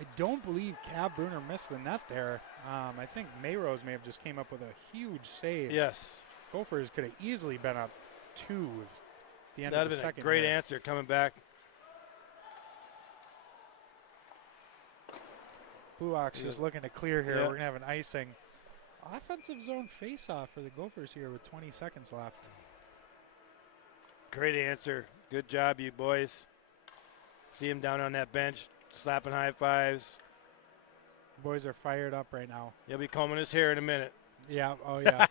I don't believe Cav Bruner missed the net there. I think Mayrose may have just came up with a huge save. Yes. Gophers could have easily been up 2 at the end That of the would have second. been a great answer coming back. Blue Ox is looking to clear here. Yeah. We're going to have an icing. Offensive zone face-off for the Gophers here with 20 seconds left. Great answer. Good job, you boys. See him down on that bench, slapping high fives. Boys are fired up right now. He'll be combing his hair in a minute. Yeah, oh yeah.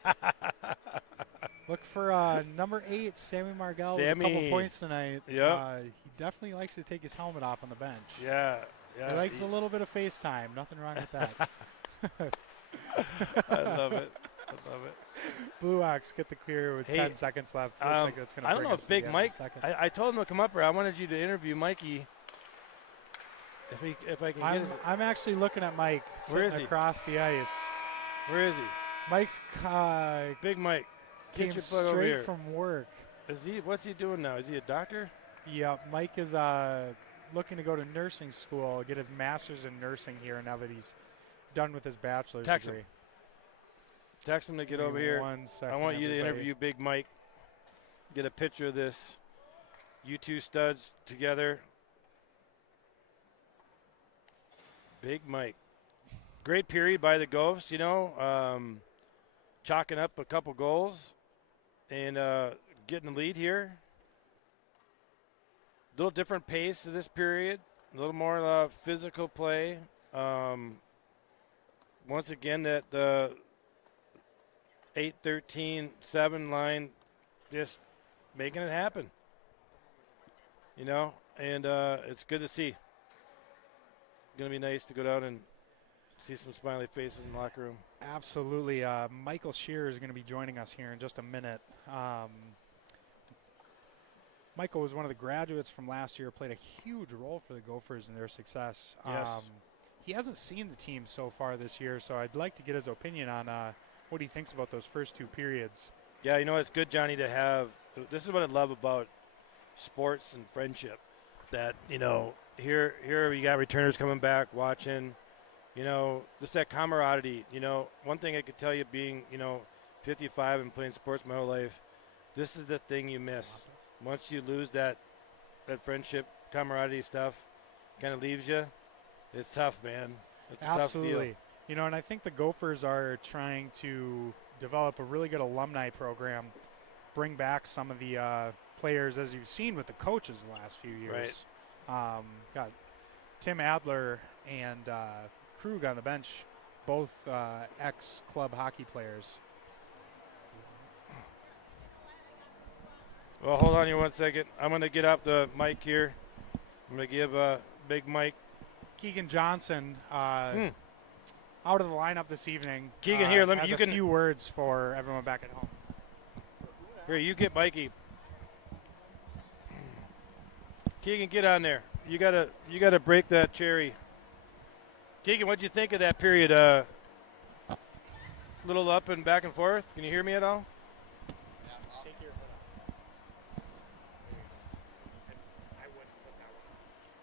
Look for number 8, Sammy Margell, with a couple points tonight. Yep. He definitely likes to take his helmet off on the bench. Yeah. He likes a little bit of FaceTime. Nothing wrong with that. I love it. Blue Ox get the clear with 10 seconds left. Looks like that's gonna I don't know if Big Mike. I told him to come up here. I wanted you to interview Mikey. If I can get it. I'm actually looking at Mike sitting across the ice. Where is he? Mike's Big Mike. Came straight from work. Is he? What's he doing now? Is he a doctor? Yeah, Mike is looking to go to nursing school, get his master's in nursing here now that he's done with his bachelor's degree. Text him to get over here. 1 second, I want you to interview Big Mike. Get a picture of this. You two studs together. Big Mike. Great period by the Gophers, chalking up a couple goals and getting the lead here. A little different pace to this period. A little more physical play. Once again, that 8-13-7 line just making it happen. And it's good to see. Going to be nice to go down and see some smiley faces in the locker room. Absolutely. Michael Shearer is going to be joining us here in just a minute. Michael was one of the graduates from last year, played a huge role for the Gophers in their success. Yes. He hasn't seen the team so far this year, so I'd like to get his opinion on what he thinks about those first 2 periods. Yeah, it's good, Johnny, to have – this is what I love about sports and friendship, that, here we got returners coming back, watching, You know, just that camaraderie. You know, one thing I could tell you being, 55 and playing sports my whole life, this is the thing you miss. Once you lose that friendship, camaraderie stuff, kind of leaves you, it's tough, man. It's a tough deal. You know, and I think the Gophers are trying to develop a really good alumni program, bring back some of the players, as you've seen with the coaches the last few years. Right. Got Tim Adler and Krug on the bench, both ex-club hockey players. Well, hold on here 1 second. I'm going to get up the mic here. I'm going to give Big Mike. Keegan Johnson out of the lineup this evening. Keegan, here, has a few words for everyone back at home. Here, you get Mikey. Keegan, get on there. You gotta break that cherry. Keegan, what'd you think of that period? Little up and back and forth. Can you hear me at all?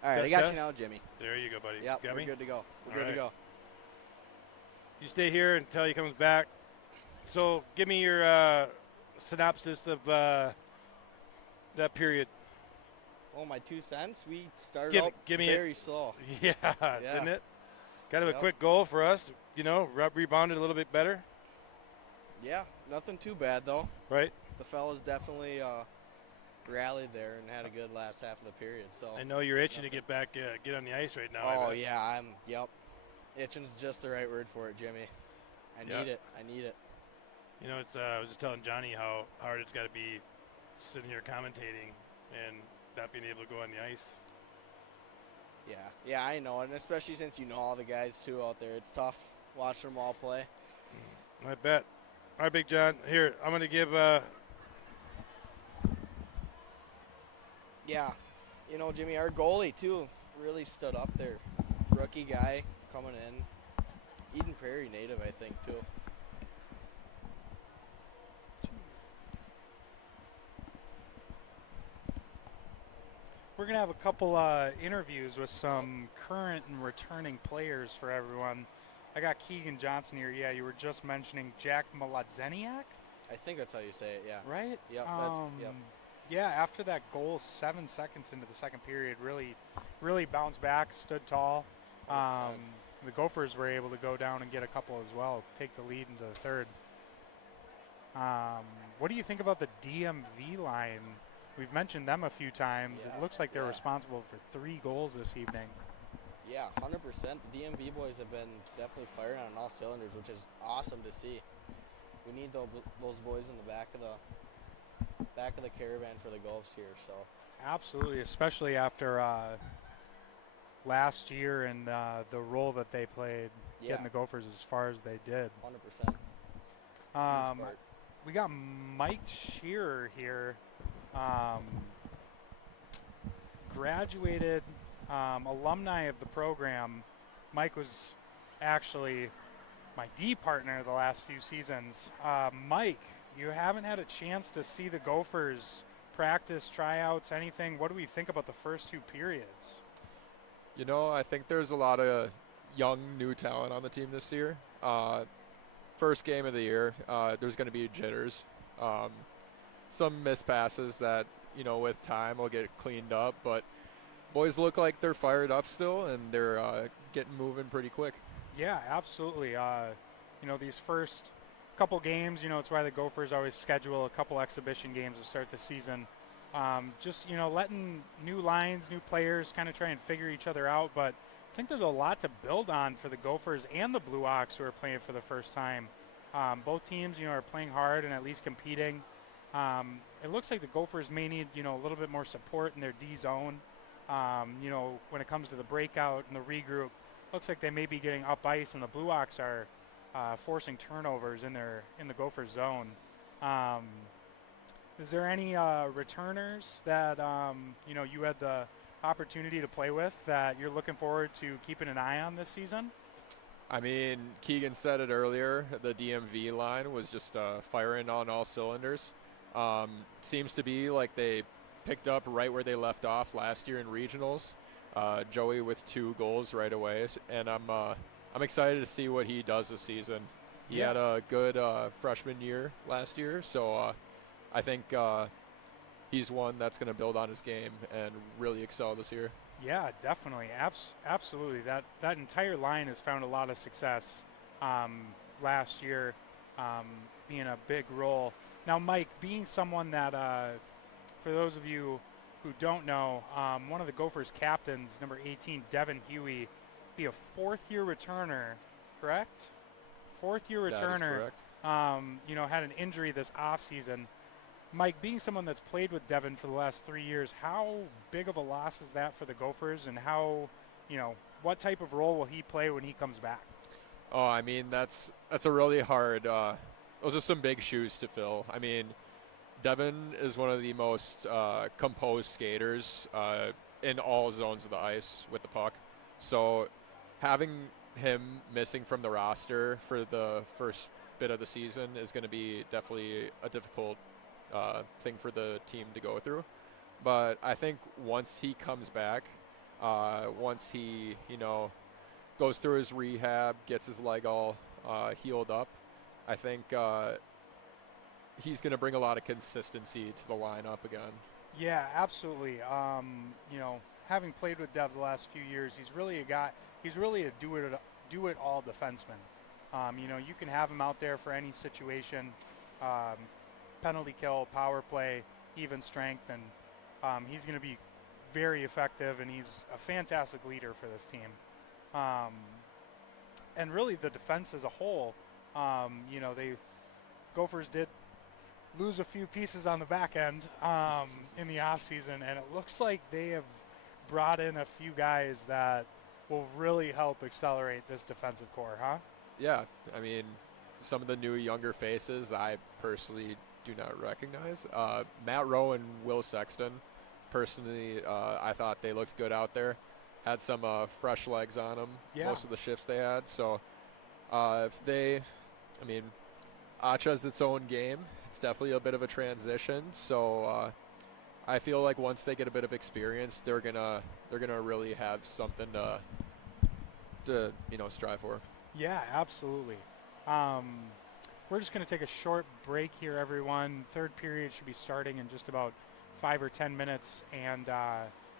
All right, I got you now, Jimmy. There you go, buddy. Yep, got we're me? good to go. We're good right. to go. You stay here until he comes back. So give me your synopsis of that period. Oh, my 2 cents. We started out very slow. Yeah, didn't it? Kind of a quick goal for us. Rebounded a little bit better. Yeah, nothing too bad, though. Right. The fellas definitely rallied there and had a good last half of the period. So I know you're itching to get back, get on the ice right now. Oh, yeah, itching's just the right word for it, Jimmy. I need it. I was just telling Johnny how hard it's got to be sitting here commentating and not being able to go on the ice. Yeah, I know, and especially since you know all the guys too out there, it's tough watching them all play. I bet. All right, Big John. Here, I'm going to give. Yeah, Jimmy, our goalie too really stood up there. Rookie guy coming in, Eden Prairie native, I think too. We're going to have a couple interviews with some current and returning players for everyone. I got Keegan Johnson here. Yeah, you were just mentioning Jack Maladzeniak? I think that's how you say it, yeah. Right? Yep. Yeah, after that goal 7 seconds into the second period, really bounced back, stood tall. The Gophers were able to go down and get a couple as well, take the lead into the third. What do you think about the DMV line? We've mentioned them a few times. It looks like they're responsible for 3 goals this evening. Yeah, 100%. The DMV boys have been definitely firing on all cylinders, which is awesome to see. We need those boys in the back of the caravan for the Gophers here. So absolutely, especially after last year and the role that they played, getting the Gophers as far as they did. 100%. We got Mike Shearer here. Graduated alumni of the program. Mike was actually my D partner the last few seasons. Mike, you haven't had a chance to see the Gophers practice, tryouts, anything. What do we think about the first 2 periods? I think there's a lot of young, new talent on the team this year. First game of the year, there's going to be jitters. Some missed passes that, with time will get cleaned up. But boys look like they're fired up still, and they're getting moving pretty quick. Yeah, absolutely. These first couple games, it's why the Gophers always schedule a couple exhibition games to start the season. Letting new lines, new players kind of try and figure each other out. But I think there's a lot to build on for the Gophers and the Blue Ox who are playing for the first time. Both teams, are playing hard and at least competing. It looks like the Gophers may need, a little bit more support in their D zone. When it comes to the breakout and the regroup, looks like they may be getting up ice, and the Blue Ox are forcing turnovers in the Gophers zone. Is there any returners that you had the opportunity to play with that you're looking forward to keeping an eye on this season? I mean, Keegan said it earlier. The DMV line was just firing on all cylinders. Seems to be like they picked up right where they left off last year in regionals. Joey with 2 goals right away, and I'm excited to see what he does this season. He Yeah. had a good freshman year last year, so I think he's one that's going to build on his game and really excel this year. Yeah, definitely, absolutely. That entire line has found a lot of success last year, being a big role. Now, Mike, being someone that, for those of you who don't know, one of the Gophers captains, number 18, Devin Huey, be a fourth-year returner, correct? Fourth-year That is returner. correct. Had an injury this offseason. Mike, being someone that's played with Devin for the last 3 years, how big of a loss is that for the Gophers, and how, what type of role will he play when he comes back? Oh, I mean, that's a really hard. Those are some big shoes to fill. I mean, Devin is one of the most composed skaters in all zones of the ice with the puck. So having him missing from the roster for the first bit of the season is going to be definitely a difficult thing for the team to go through. But I think once he comes back, once he, goes through his rehab, gets his leg all healed up, I think he's going to bring a lot of consistency to the lineup again. Yeah, absolutely. Having played with Dev the last few years, he's really a guy. He's really a do-it-all defenseman. You can have him out there for any situation, penalty kill, power play, even strength, and he's going to be very effective. And he's a fantastic leader for this team. And really, the defense as a whole, Gophers did lose a few pieces on the back end in the offseason, and it looks like they have brought in a few guys that will really help accelerate this defensive core, huh? Yeah, I mean, some of the new younger faces I personally do not recognize. Matt Rowe and Will Sexton, personally, I thought they looked good out there. Had some fresh legs on them, most of the shifts they had. So ACHA is its own game. It's definitely a bit of a transition. So I feel like once they get a bit of experience, they're gonna really have something to strive for. Yeah, absolutely. We're just going to take a short break here, everyone. Third period should be starting in just about 5 or 10 minutes, and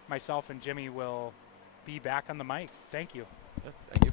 myself and Jimmy will be back on the mic. Thank you. Yeah, thank you.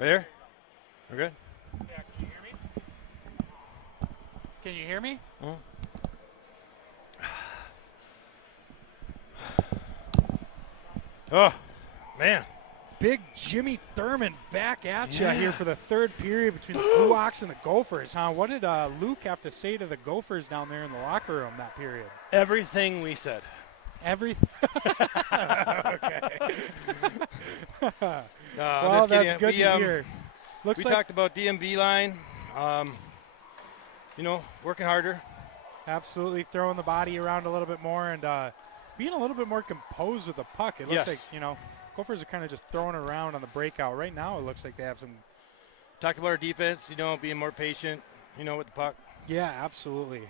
Right there? We're good? Yeah, can you hear me? Can you hear me? Oh, man. Big Jimmy Thurman back at you here for the third period between the Blue Ox and the Gophers, huh? What did Luke have to say to the Gophers down there in the locker room that period? Everything we said. Everything. Okay. Well, just that's kidding. good We, to hear. Looks we like talked about DMV line, working harder. absolutely throwing the body around a little bit more and being a little bit more composed with the puck. It looks Yes. like, Gophers are kind of just throwing it around on the breakout. Right now it looks like they have some. Talked about our defense, being more patient, with the puck. Yeah, absolutely.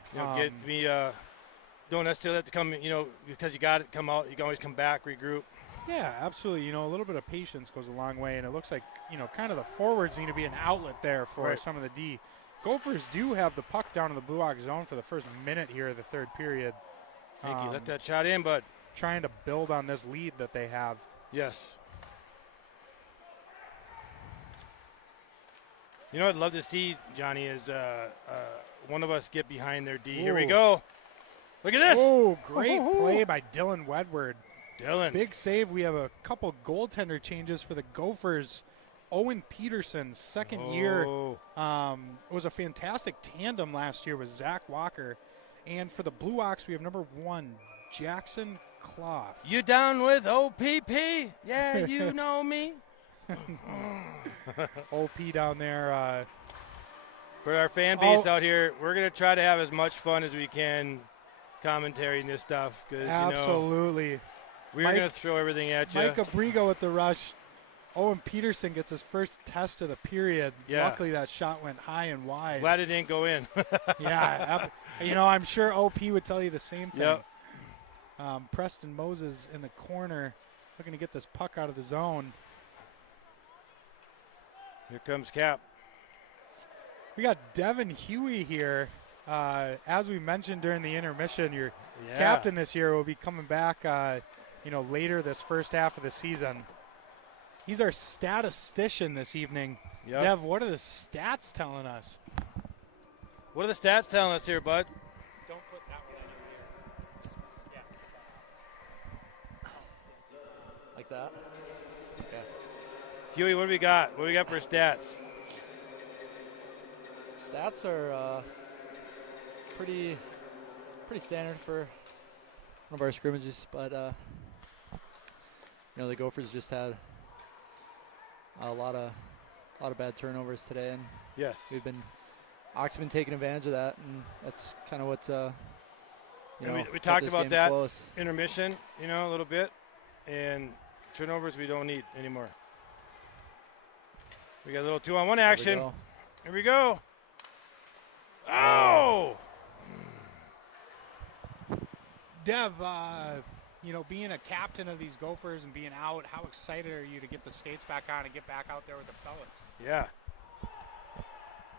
Don't necessarily have to come, because you got it, come out. You can always come back, regroup. Yeah, absolutely. A little bit of patience goes a long way, and it looks like, kind of the forwards need to be an outlet there for Right. some of the D. Gophers do have the puck down in the Blue Ox zone for the first minute here of the third period. Thank you. Let that shot in, bud. Trying to build on this lead that they have. Yes. What I'd love to see, Johnny, is one of us get behind their D. Here we Ooh. go. Look at this. Oh, great play by Dylan Wedward. Dylan. Big save. We have a couple goaltender changes for the Gophers. Owen Peterson's second year was a fantastic tandem last year with Zach Walker. And for the Blue Ox, we have number 1, Jackson Clough. You down with OPP? Yeah, you know me. OP down there. For our fan base out here, we're going to try to have as much fun as we can commentating this stuff. Because, Absolutely. we're going to throw everything at you. Mike Abrigo with the rush. Owen Peterson gets his first test of the period. Yeah. Luckily, that shot went high and wide. Glad it didn't go in. Yeah. I'm sure OP would tell you the same thing. Yep. Preston Moses in the corner looking to get this puck out of the zone. Here comes Cap. We got Devin Huey here. As we mentioned during the intermission, your captain this year will be coming back, later this first half of the season. He's our statistician this evening. Yep. Dev, what are the stats telling us? What are the stats telling us here, bud? Don't put that one in your ear. Yeah. Like that? Okay. Huey, what do we got? What do we got for stats? Stats are pretty standard for one of our scrimmages, but the Gophers just had a lot of bad turnovers today, and Yes. Ox have been taking advantage of that, and that's kind of what's we talked about that close. intermission, a little bit, and turnovers we don't need anymore. We got a little 2-on-1 action. Here we go. Oh! Dev, being a captain of these Gophers and being out, how excited are you to get the skates back on and get back out there with the fellas? Yeah.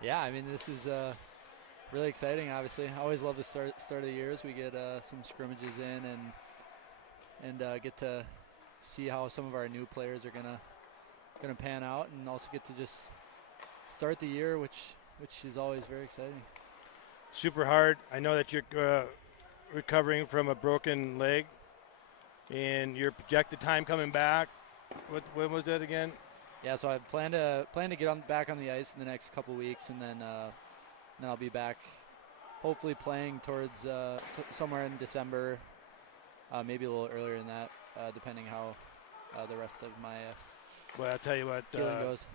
Yeah, this is really exciting. Obviously, I always love the start of the years. We get some scrimmages in and get to see how some of our new players are gonna pan out, and also get to just start the year, which is always very exciting. Super hard. I know that you're recovering from a broken leg, and your projected time coming back. When was that again? Yeah, so I plan to get back on the ice in the next couple weeks, and then I'll be back, hopefully playing towards somewhere in December, maybe a little earlier than that, depending how the rest of my Well, I'll tell you what. healing goes.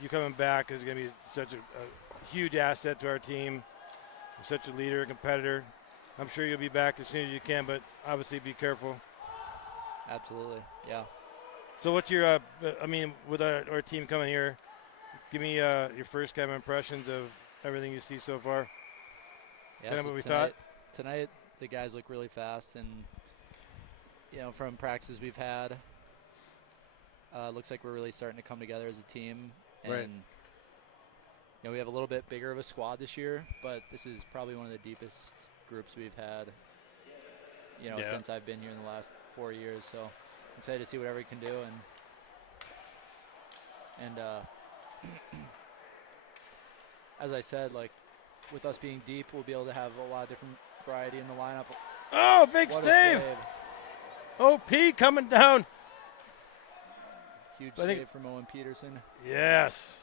You coming back is going to be such a huge asset to our team. You're such a leader, a competitor. I'm sure you'll be back as soon as you can, but obviously be careful. Absolutely, yeah. So what's your, with our team coming here, give me your first kind of impressions of everything you see so far. Yeah, Kind of so what we thought. Tonight, the guys look really fast, and from practices we've had, looks like we're really starting to come together as a team. And Right. we have a little bit bigger of a squad this year, but this is probably one of the deepest groups we've had, since I've been here in the last 4 years. So I'm excited to see whatever we can do, and as I said, like with us being deep, we'll be able to have a lot of different variety in the lineup. Oh, big What a save. OP coming down. Huge I think- save from Owen Peterson. Yes.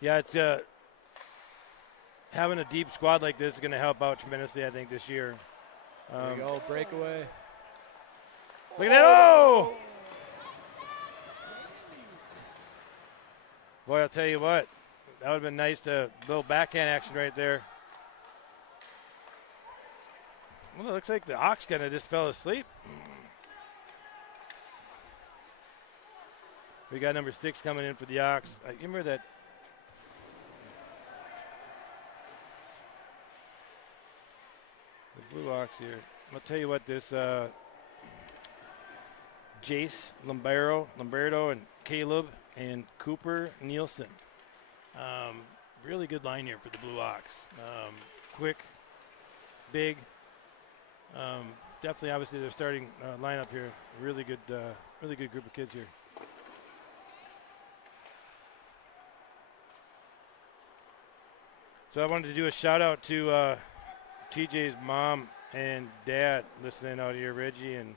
Yeah, it's having a deep squad like this is going to help out tremendously, I think, this year. There we go, breakaway. Look at that. Oh! Boy, I'll tell you what. That would have been nice to little backhand action right there. Well, it looks like the Ox kind of just fell asleep. We got number 6 coming in for the Ox. I remember that. The Blue Ox here. I'll tell you what, this Jace Lombardo and Caleb and Cooper Nielsen. Really good line here for the Blue Ox. Quick, big. Definitely, obviously, their starting lineup here. Really good group of kids here. So I wanted to do a shout out to TJ's mom and dad listening out here, Reggie and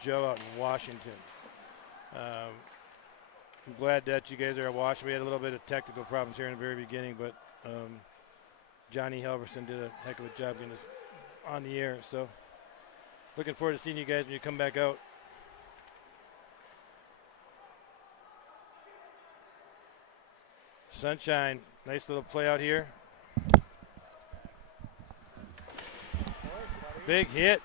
Joe out in Washington. I'm glad that you guys are at Washington. We had a little bit of technical problems here in the very beginning, but Johnny Halverson did a heck of a job getting us on the air. So looking forward to seeing you guys when you come back out. Sunshine, nice little play out here. Big hit.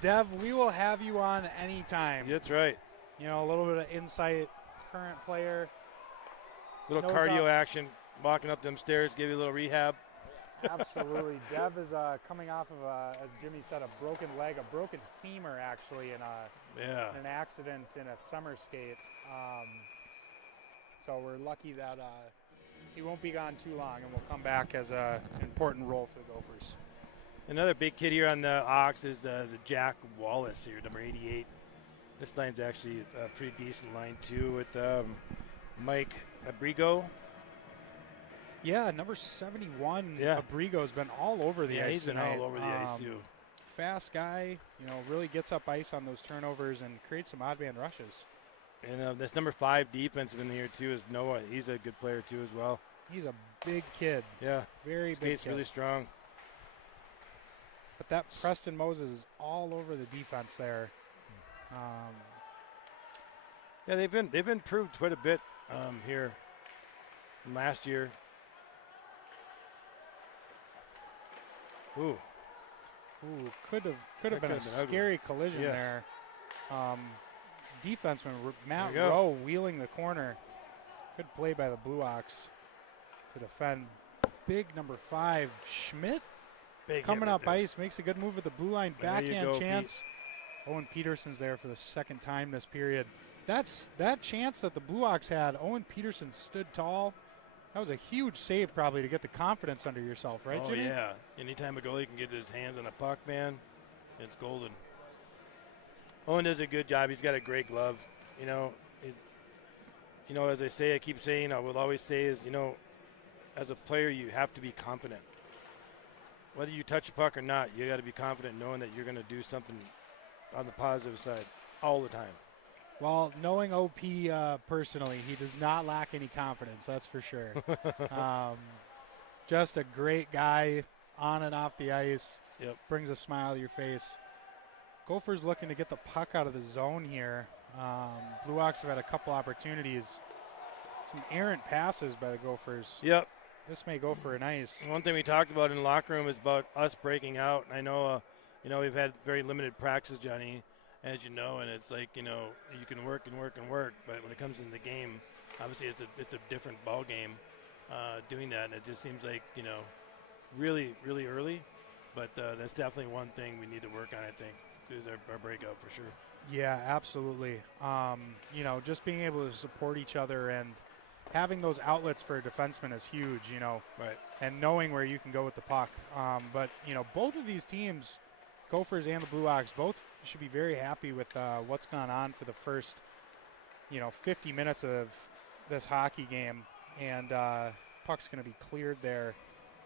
Dev, we will have you on anytime. That's right. You know, a little bit of insight, current player. Little knows cardio how- action, walking up them stairs, give you a little rehab. Absolutely. Dev is coming off of, as Jimmy said, a broken leg, a broken femur actually in an accident in a summer skate. So we're lucky that he won't be gone too long and will come back as an important role for the Gophers. Another big kid here on the Ox is the Jack Wallace here, number 88. This line's actually a pretty decent line too with Mike Abrigo. Yeah, number 71, Yeah. Abrigo's been all over the ice He's been tonight. all over the ice too. Fast guy, you know, really gets up ice on those turnovers and creates some odd man rushes. And this number 5 defenseman here too is Noah. He's a good player too as well. He's a big kid, Yeah, very big skates kid. really strong. But that Preston Moses is all over the defense there. Yeah, they've improved quite a bit here from last year. Ooh, Could have been a been ugly. scary collision Yes. there. Defenseman Matt There you go. Rowe wheeling the corner. Good play by the Blue Ox to defend. Big number 5 Schmidt big coming hit right up there. ice, makes a good move at the blue line, There you backhand go, chance. Owen Peterson's there for the second time this period. That chance that the Blue Ox had, Owen Peterson stood tall. That was a huge save probably to get the confidence under yourself, right, Oh Jimmy? yeah, anytime a goalie can get his hands on a puck, man, it's golden. Owen does a good job. He's got a great glove. You know, as I say, I keep saying, I will always say is, as a player, you have to be confident. Whether you touch a puck or not, you got to be confident knowing that you're going to do something on the positive side all the time. Well, knowing OP personally, he does not lack any confidence, that's for sure. Just a great guy on and off the ice. Yep. Brings a smile to your face. Gophers looking to get the puck out of the zone here. Blue Ox have had a couple opportunities. Some errant passes by the Gophers. Yep. This may go for an ice. One thing we talked about in the locker room is about us breaking out. I know, we've had very limited practice, Johnny, as you know, and it's like, you can work and work and work, but when it comes into the game, obviously it's a different ball game doing that, and it just seems like, really, really early, but that's definitely one thing we need to work on, I think, is our breakout for sure. Yeah, absolutely. Just being able to support each other and having those outlets for a defenseman is huge, Right. and knowing where you can go with the puck. But both of these teams, Gophers and the Blue Ox, both should be very happy with what's gone on for the first 50 minutes of this hockey game, and puck's going to be cleared there.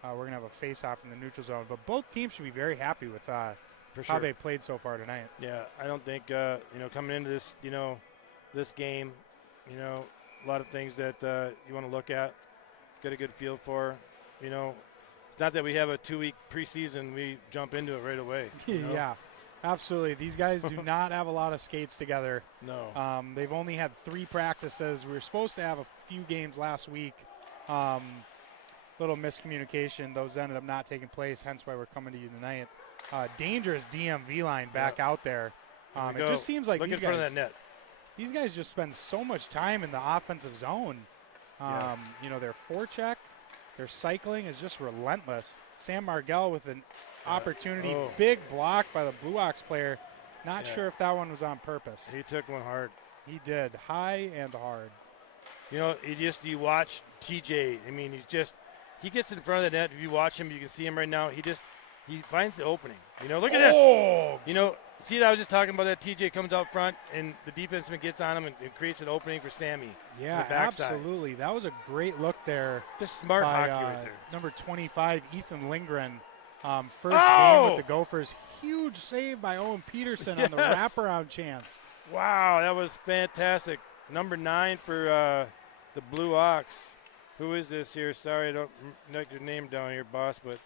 We're going to have a face-off in the neutral zone. But both teams should be very happy with For how sure. they played so far tonight. Yeah, I don't think, coming into this, this game, a lot of things that you want to look at, get a good feel for. It's not that we have a 2-week preseason, we jump into it right away. Yeah, absolutely. These guys do not have a lot of skates together. No. They've only had 3 practices. We were supposed to have a few games last week. Little miscommunication. Those ended up not taking place, hence why we're coming to you tonight. Dangerous DMV line back out there. It just seems like look these in front guys, of that net. these guys just spend so much time in the offensive zone. Their forecheck, their cycling is just relentless. Sam Margell with an opportunity, big block by the Blue Ox player. Not sure if that one was on purpose. He took one hard. He did, high and hard. You watch TJ. I mean, he gets in front of the net. If you watch him, you can see him right now. He finds the opening. Look at this. See, I was just talking about that. TJ comes out front, and the defenseman gets on him and creates an opening for Sammy. Yeah, absolutely. That was a great look there. Just smart by, hockey right there. Number 25, Ethan Lindgren. First game with the Gophers. Huge save by Owen Peterson on the wraparound chance. Wow, that was fantastic. Number 9 for the Blue Ox. Who is this here? Sorry, I don't know your name down here, boss, but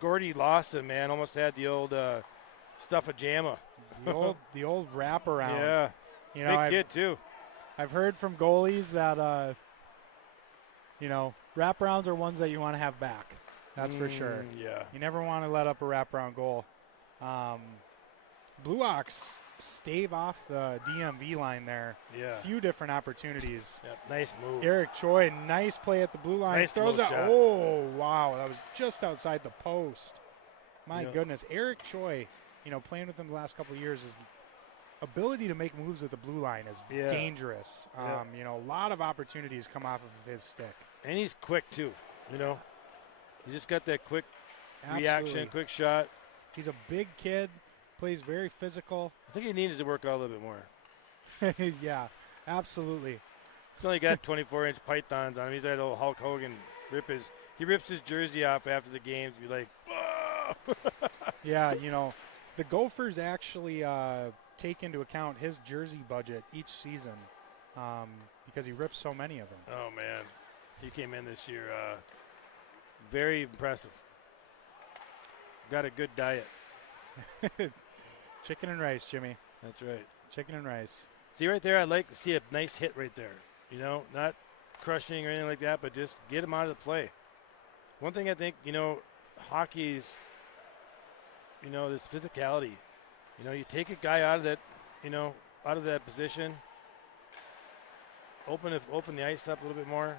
Gordy Lawson, man, almost had the old stuff of Jamma. The old wraparound. Yeah. Big kid, too. I've heard from goalies that, wraparounds are ones that you want to have back. That's for sure. Yeah. You never want to let up a wraparound goal. Blue Ox stave off the DMV line there. Yeah. Few different opportunities. Yep. Nice move. Eric Choi, nice play at the blue line. Nice throws out. shot. Oh, wow. That was just outside the post. My goodness. Eric Choi, playing with him the last couple of years, his ability to make moves at the blue line is dangerous. A lot of opportunities come off of his stick. And he's quick, too. He just got that quick reaction, quick shot. He's a big kid, plays very physical. I think he needs to work out a little bit more. Yeah, absolutely. He's only got 24-inch pythons on him. He's that old Hulk Hogan. He rips his jersey off after the games. Be like, whoa! Yeah, the Gophers actually take into account his jersey budget each season because he rips so many of them. Oh, man. He came in this year very impressive. Got a good diet. Chicken and rice, Jimmy. That's right. Chicken and rice. See right there, I'd like to see a nice hit right there. Not crushing or anything like that, but just get him out of the play. One thing I think, hockey's, this physicality. You take a guy out of that, out of that position, open the ice up a little bit more.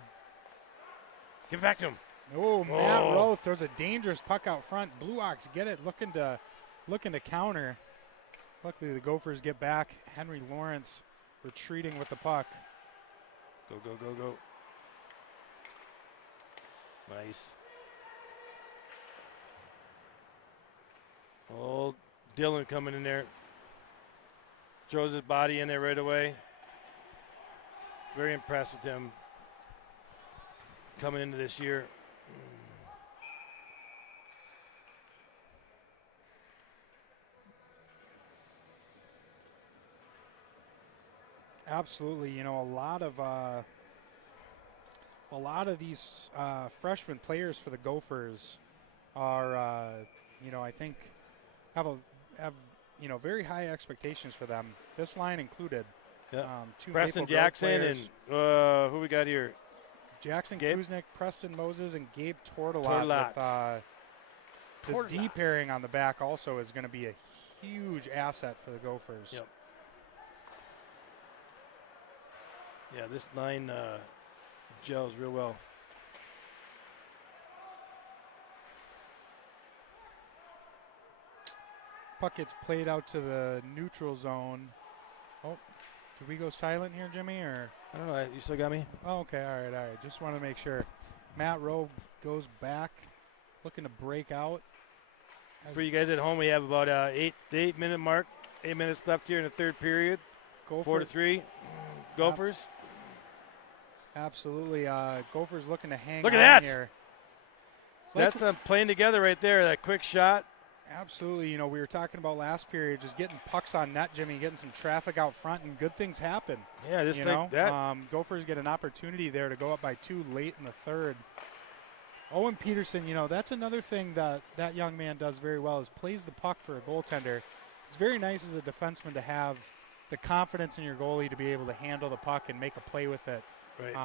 Give it back to him. Oh, Matt Rowe throws a dangerous puck out front. Blue Ox get it, looking to counter. Luckily, the Gophers get back. Henry Lawrence retreating with the puck. Go, go, go, go. Nice. Old Dylan coming in there. Throws his body in there right away. Very impressed with him coming into this year. Absolutely, a lot of these freshman players for the Gophers are, I think, have very high expectations for them. This line included. Yep. Two Preston Maple Grove Jackson players. and who we got here? Jackson Gabe? Kuznick, Preston Moses, and Gabe Tortolat. This D pairing on the back also is going to be a huge asset for the Gophers. Yep. Yeah, this line gels real well. Puck gets played out to the neutral zone. Oh, did we go silent here, Jimmy? Or I don't know. You still got me? Oh, okay. All right. Just want to make sure. Matt Rowe goes back, looking to break out. For you guys at home, we have about the 8 minute mark. 8 minutes left here in the third period. 4-3. Gophers. Absolutely. Gophers looking to hang Look on at that. here. That's them playing together right there. That quick shot. Absolutely. You know, we were talking about last period, just getting pucks on net, Jimmy, getting some traffic out front, and good things happen. Yeah, just you like know? that. Gophers get an opportunity there to go up by 2 late in the third. Owen Peterson, you know, that's another thing that that young man does very well is plays the puck for a goaltender. It's very nice as a defenseman to have the confidence in your goalie to be able to handle the puck and make a play with it. Right.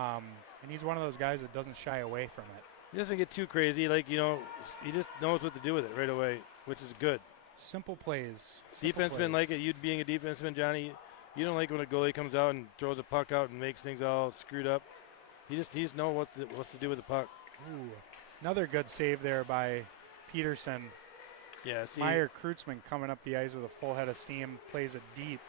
And he's one of those guys that doesn't shy away from it. He doesn't get too crazy. Like, you know, he just knows what to do with it right away, which is good. Simple plays. Defensemen like it. You being a defenseman, Johnny, you don't like when a goalie comes out and throws a puck out and makes things all screwed up. He just knows what to do with the puck. Ooh. Another good save there by Peterson. Yeah, see, Meyer Kreutzmann coming up the ice with a full head of steam, plays it deep.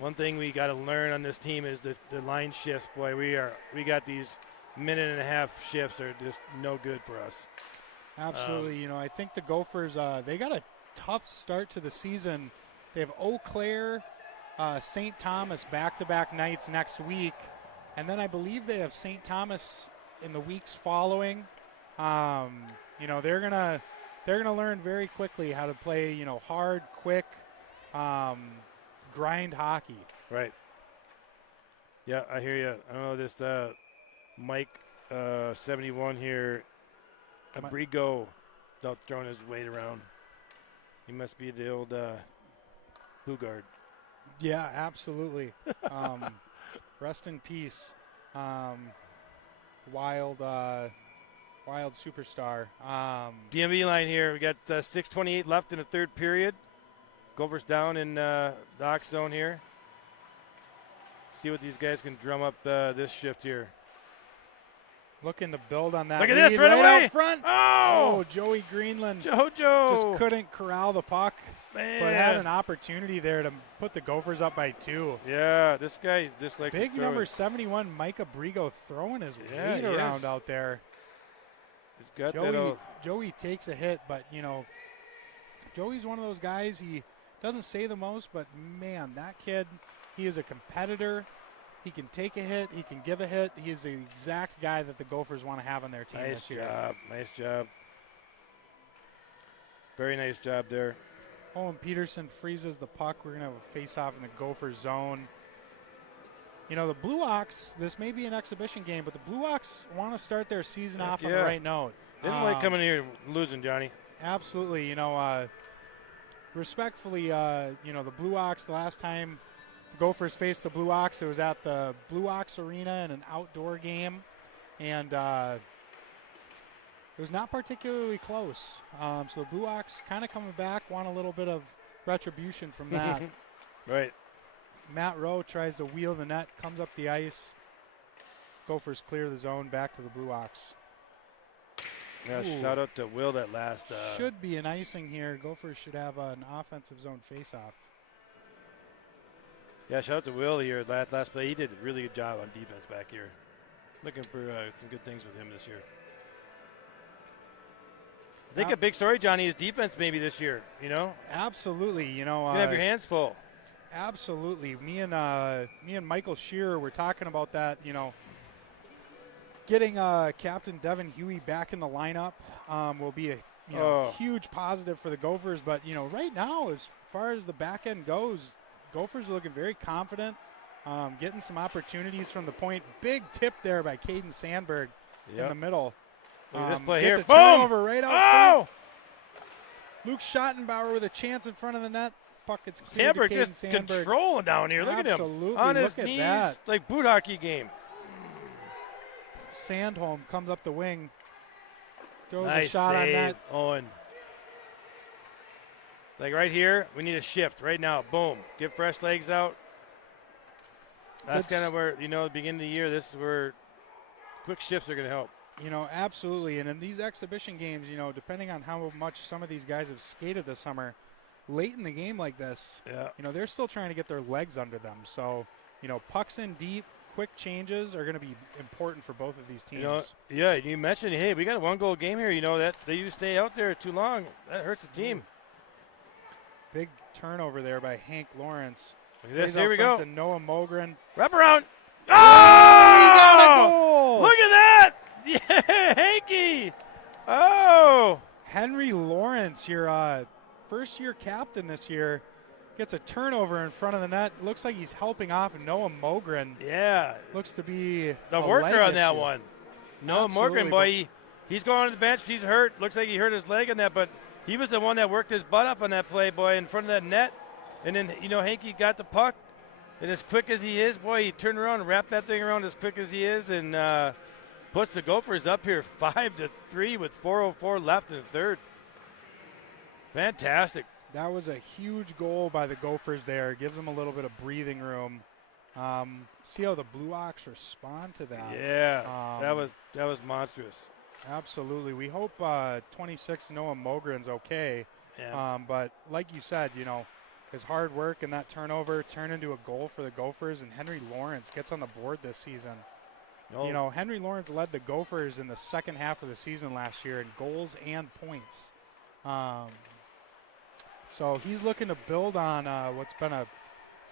one thing we got to learn on this team is the line shifts. Boy, we got these minute and a half shifts are just no good for us. Absolutely. You know, I think the Gophers, they got a tough start to the season. They have Eau Claire, St. Thomas back-to-back nights next week, and then I believe they have St. Thomas in the weeks following. You know, they're gonna learn very quickly how to play, you know, hard, quick, grind hockey. Right. Yeah, I hear you. I don't know this Mike 71 here. Abrigo, not throwing his weight around. He must be the old blue guard. Yeah, absolutely. Rest in peace, wild superstar. DMV line here. We got 6:28 left in the third period. Gophers down in the Ox zone here. See what these guys can drum up this shift here. Looking to build on that. Look at this lead right away. out front. Oh, Joey Greenland JoJo just couldn't corral the puck, Man. but had an opportunity there to put the Gophers up by 2. Yeah, this guy just likes Big to throw number it. 71, Mike Abrigo, throwing his Yeah, weight he around is. out there. He's got that old, Joey takes a hit, but, you know, Joey's one of those guys, he doesn't say the most, but, man, that kid, he is a competitor. He can take a hit. He can give a hit. He is the exact guy that the Gophers want to have on their team nice this year. job. Nice job. Very nice job there. Owen Peterson freezes the puck. We're going to have a face-off in the Gopher zone. You know, the Blue Ox, this may be an exhibition game, but the Blue Ox want to start their season off on the right note. Didn't like coming here and losing, Johnny. Absolutely. You know, respectfully, you know, the Blue Ox, the last time the Gophers faced the Blue Ox, it was at the Blue Ox Arena in an outdoor game, and it was not particularly close. So the Blue Ox kind of coming back, want a little bit of retribution from that. Right. Matt Rowe tries to wheel the net, comes up the ice. Gophers clear the zone, back to the Blue Ox. Yeah, Ooh. shout out to Will that last. Should be an icing here. Gophers should have an offensive zone face-off. Yeah, shout out to Will here. Last play, he did a really good job on defense back here. Looking for some good things with him this year. I think a big story, Johnny, is defense maybe this year. You know, Absolutely. You know, you have your hands full. absolutely. Me and Michael Shearer were talking about that. You know, getting Captain Devin Huey back in the lineup will be a huge positive for the Gophers. But you know, right now, as far as the back end goes, Gophers are looking very confident, getting some opportunities from the point. Big tip there by Caden Sandberg in the middle. Look at this play gets here. a Boom! turnover right out front. Luke Schottenbauer with a chance in front of the net. Puck gets cleared to Sandberg Caden just Sandberg. controlling down here. Look at him. Absolutely. On his Look at knees, that. like boot hockey game. Sandholm comes up the wing. Throws a Nice shot save, on that. Owen. Like right here, we need a shift right now. Boom. Get fresh legs out. That's kind of where, you know, the beginning of the year, this is where quick shifts are going to help. You know, absolutely. And in these exhibition games, you know, depending on how much some of these guys have skated this summer, late in the game like this, you know, they're still trying to get their legs under them. So, you know, pucks in deep, quick changes are going to be important for both of these teams. You know, yeah, you mentioned, hey, we got a one-goal game here. You know, that you stay out there too long, that hurts the team. Big turnover there by Hank Lawrence. Look at this. Plays Here out we front go. To Noah Mogren. Wrap around. He got a Oh! goal. Look at that. Yeah, Hanky. Oh. Henry Lawrence, your first-year captain this year, gets a turnover in front of the net. Looks like he's helping off Noah Mogren. Yeah. Looks to be The a worker leg on that issue. one. Noah Absolutely, Morgan, boy, he's going on the bench. He's hurt. Looks like he hurt his leg on that, but he was the one that worked his butt off on that play, boy, in front of that net. And then, Hanky got the puck. And as quick as he is, boy, he turned around and wrapped that thing around as quick as he is and puts the Gophers up here 5-3 with 4:04 left in the third. Fantastic. That was a huge goal by the Gophers there. Gives them a little bit of breathing room. See how the Blue Ox respond to that. Yeah, that was monstrous. Absolutely. We hope 26 Noah Mogren's okay. Yeah. But like you said, his hard work and that turnover turned into a goal for the Gophers, and Henry Lawrence gets on the board this season. Oh. Henry Lawrence led the Gophers in the second half of the season last year in goals and points. So he's looking to build on what's been a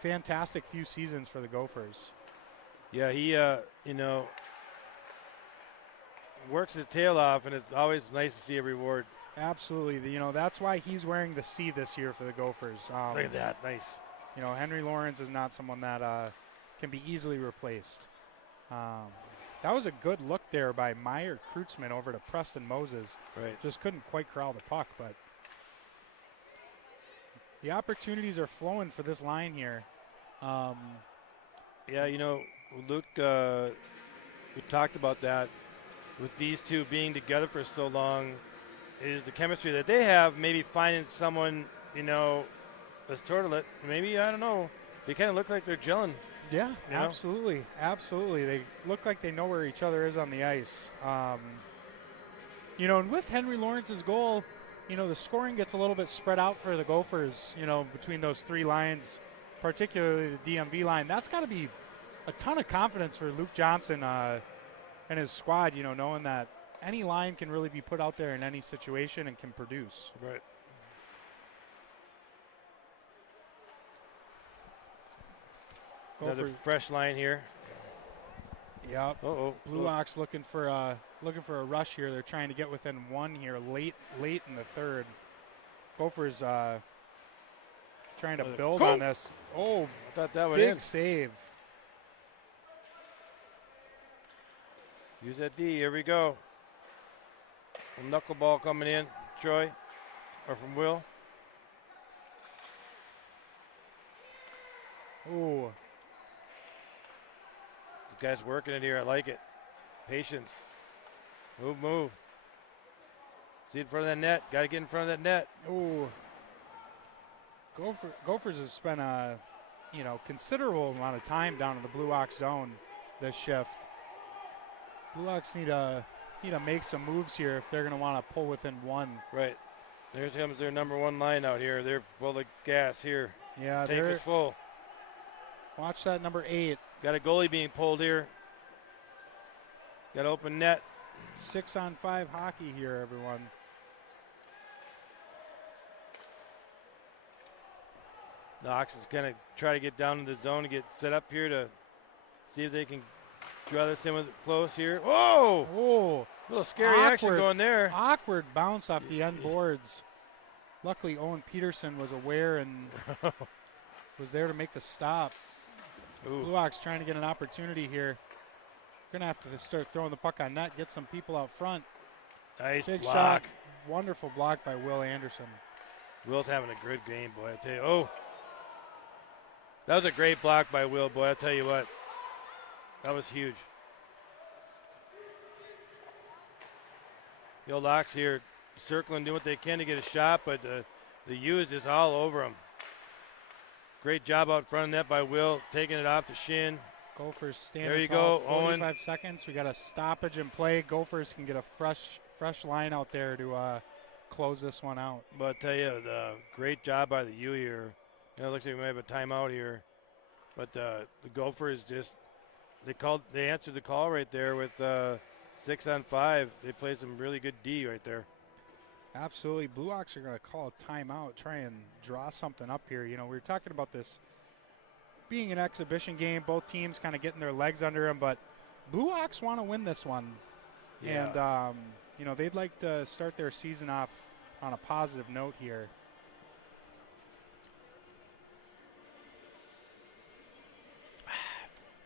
fantastic few seasons for the Gophers. Yeah, he works his tail off, and it's always nice to see a reward. Absolutely. That's why he's wearing the C this year for the Gophers. Look at that. Nice. Henry Lawrence is not someone that can be easily replaced. That was a good look there by Meyer Kreutzmann over to Preston Moses. Right. Just couldn't quite corral the puck, but the opportunities are flowing for this line here. Yeah, Luke, we talked about that. With these two being together for so long, is the chemistry that they have, maybe finding someone, as Tortolet, maybe, I don't know, they kind of look like they're gelling. Yeah, absolutely. Absolutely. They look like they know where each other is on the ice. And with Henry Lawrence's goal, the scoring gets a little bit spread out for the Gophers, between those three lines, particularly the DMV line. That's got to be a ton of confidence for Luke Johnson and his squad, knowing that any line can really be put out there in any situation and can produce. Right. Another fresh line here. Yep. Uh-oh. Blue Ox looking for a rush here. They're trying to get within one here late in the third. Gophers trying to build on this. Oh, I thought that would big end. save. Use that D. Here we go. A knuckleball coming in, Troy, or from Will. Ooh. This guy's working it here. I like it. Patience. Move. See in front of that net. Got to get in front of that net. Ooh. Gophers have spent a considerable amount of time down in the Blue Ox zone this shift. Blue Ox need to make some moves here if they're going to want to pull within one. Right. There comes their number one line out here. They're full of gas here. Yeah, tank is full. Watch that number 8. Got a goalie being pulled here. Got open net. 6-on-5 hockey here, everyone. Knox is going to try to get down in the zone and get set up here to see if they can draw this in with close here. Whoa! Oh, little scary action going there. Awkward bounce off the end boards. Luckily, Owen Peterson was aware and was there to make the stop. Ooh. Blue Ox trying to get an opportunity here. Going to have to start throwing the puck on net, get some people out front. Nice Big block. shot. Wonderful block by Will Anderson. Will's having a good game, boy. I tell you. Oh, that was a great block by Will, boy. I tell you what. That was huge. The old Ox here circling, doing what they can to get a shot, but the U is just all over him. Great job out front of net by Will, taking it off the shin. Gophers standing There you tall, go, 45 Owen. seconds. We got a stoppage in play. Gophers can get a fresh line out there to close this one out. But I tell you, the great job by the U here. It looks like we might have a timeout here. But the Gophers just, they answered the call right there with 6-on-5. They played some really good D right there. Absolutely. Blue Ox are going to call a timeout, try and draw something up here. We were talking about this being an exhibition game, both teams kind of getting their legs under them, but Blue Ox want to win this one. Yeah. And, they'd like to start their season off on a positive note here.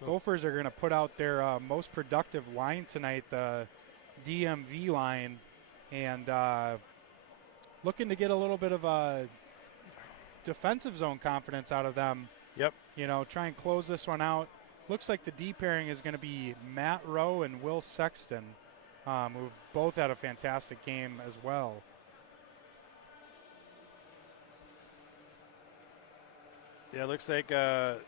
Gophers are going to put out their most productive line tonight, the DMV line, and looking to get a little bit of a defensive zone confidence out of them. Yep. Try and close this one out. Looks like the D pairing is going to be Matt Rowe and Will Sexton, who both had a fantastic game as well. Yeah, it looks like I'm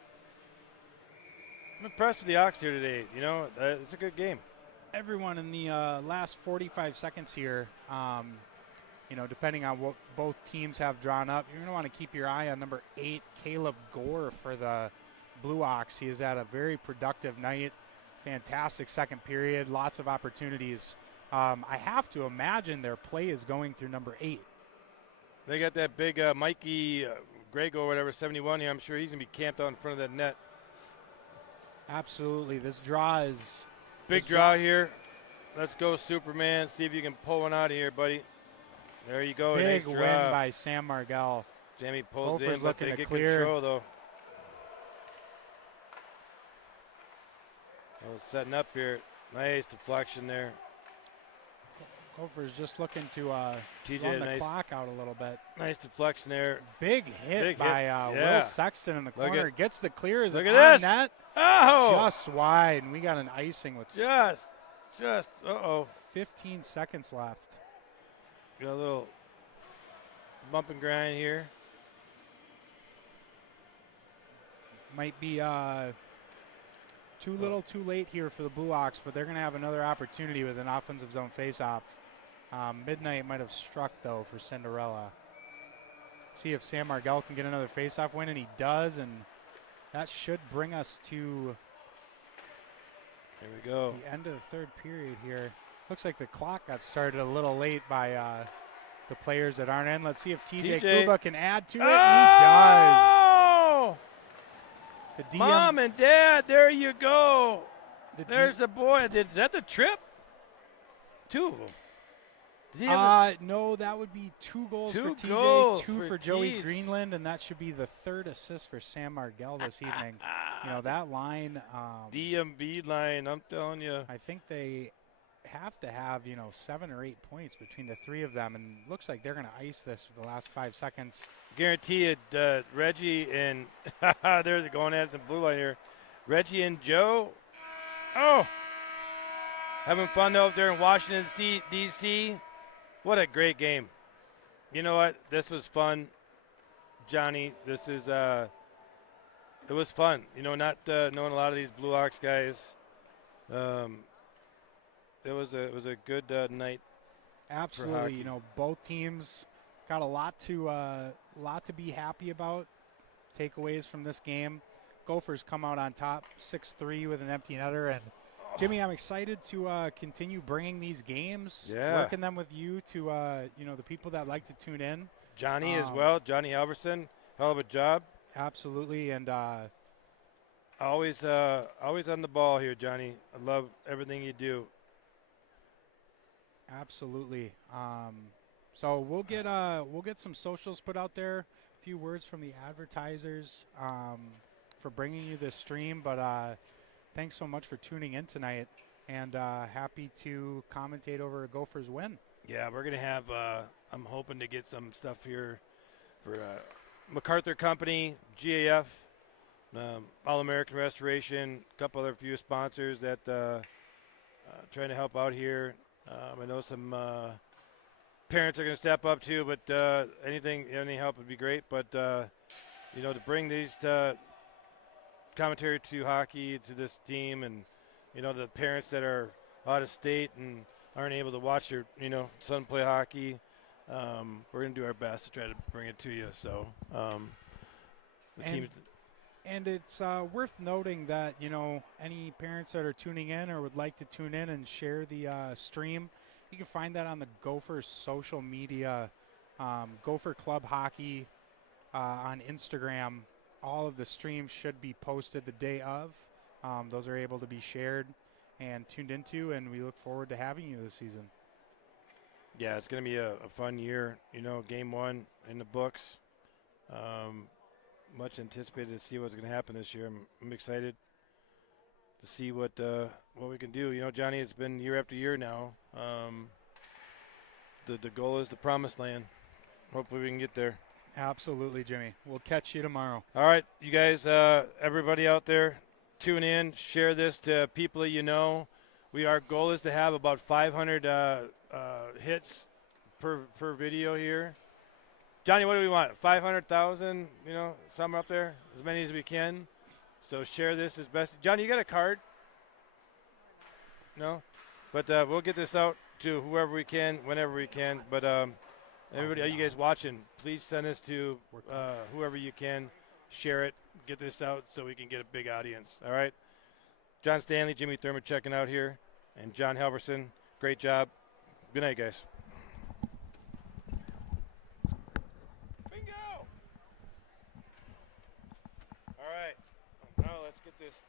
impressed with the Ox here today. It's a good game. Everyone in the last 45 seconds here, depending on what both teams have drawn up, you're going to want to keep your eye on number 8, Caleb Gore, for the Blue Ox. He has had a very productive night, fantastic second period, lots of opportunities. I have to imagine their play is going through number 8. They got that big Mikey Grego or whatever, 71 here. I'm sure he's going to be camped out in front of that net. Absolutely. This draw is... Big draw here. Let's go, Superman. See if you can pull one out of here, buddy. There you go. Big nice win by Sam Margell. Jamie pulls Gophers in, but looking they to get clear. control, though. Setting up here. Nice deflection there. Gophers just looking to TJ, run the nice, clock out a little bit. nice deflection there. Big hit by Yeah. Will Sexton in the corner. Gets the clear. Is Look it at on this. net? Oh! Just wide, and we got an icing with Just, uh-oh. 15 seconds left. Got a little bump and grind here. Might be too little too late here for the Blue Ox, but they're going to have another opportunity with an offensive zone faceoff. Midnight might have struck, though, for Cinderella. See if Sam Margell can get another faceoff win, and he does, and that should bring us to There we go. the end of the third period here. Looks like the clock got started a little late by the players that aren't in. Let's see if TJ Kuba can add to it, and he does. Oh! The DM, Mom and Dad, there you go. There's the boy. Is that the trip? 2 of them. Did he have no, that would be 2 goals Two for TJ, goals 2 for for Joey Tees. Greenland, and that should be the 3rd assist for Sam Margell this evening. That line, DMB line, I'm telling you. I think they have to have, 7 or 8 points between the 3 of them, and looks like they're going to ice this for the last 5 seconds. Guarantee it, Reggie and they're going at the blue line here. Reggie and Joe. Oh! Having fun out there in Washington, D.C. What a great game. You know what? This was fun, Johnny. This is it was fun. Not knowing a lot of these Blue Ox guys. It was a good night. Absolutely. Both teams got a lot to be happy about. Takeaways from this game. Gophers come out on top 6-3 with an empty netter, and Jimmy, I'm excited to continue bringing these games, working them with you to the people that like to tune in. Johnny as well, Johnny Alverson, hell of a job. Absolutely, and always on the ball here, Johnny. I love everything you do. Absolutely. So we'll get some socials put out there. A few words from the advertisers for bringing you this stream, but thanks so much for tuning in tonight, and happy to commentate over a Gophers win. Yeah, we're going to have I'm hoping to get some stuff here for MacArthur Company, GAF, All-American Restoration, a couple other few sponsors that trying to help out here. I know some parents are going to step up too, but any help would be great. But to bring these commentary to hockey to this team, and the parents that are out of state and aren't able to watch their son play hockey, we're going to do our best to try to bring it to you. So the team. And it's worth noting that, any parents that are tuning in or would like to tune in and share the stream, you can find that on the Gophers social media, Gopher Club Hockey on Instagram. all of the streams should be posted the day of. Those are able to be shared and tuned into, and we look forward to having you this season. Yeah, it's going to be a fun year. Game 1 in the books. Much anticipated to see what's going to happen this year. I'm excited to see what we can do. Johnny, it's been year after year now. The goal is the promised land. Hopefully we can get there. Absolutely, Jimmy. We'll catch you tomorrow. All right, you guys, everybody out there, tune in, share this to people that you know. Our goal is to have about 500 hits per video here. Johnny, what do we want? 500,000, somewhere up there, as many as we can. So share this as best. Johnny, you got a card? No? But we'll get this out to whoever we can, whenever we can. But everybody, you guys watching, please send this to whoever you can. Share it. Get this out so we can get a big audience. All right? John Stanley, Jimmy Thurman checking out here. And John Halverson, great job. Good night, guys. Bingo! All right. Now let's get this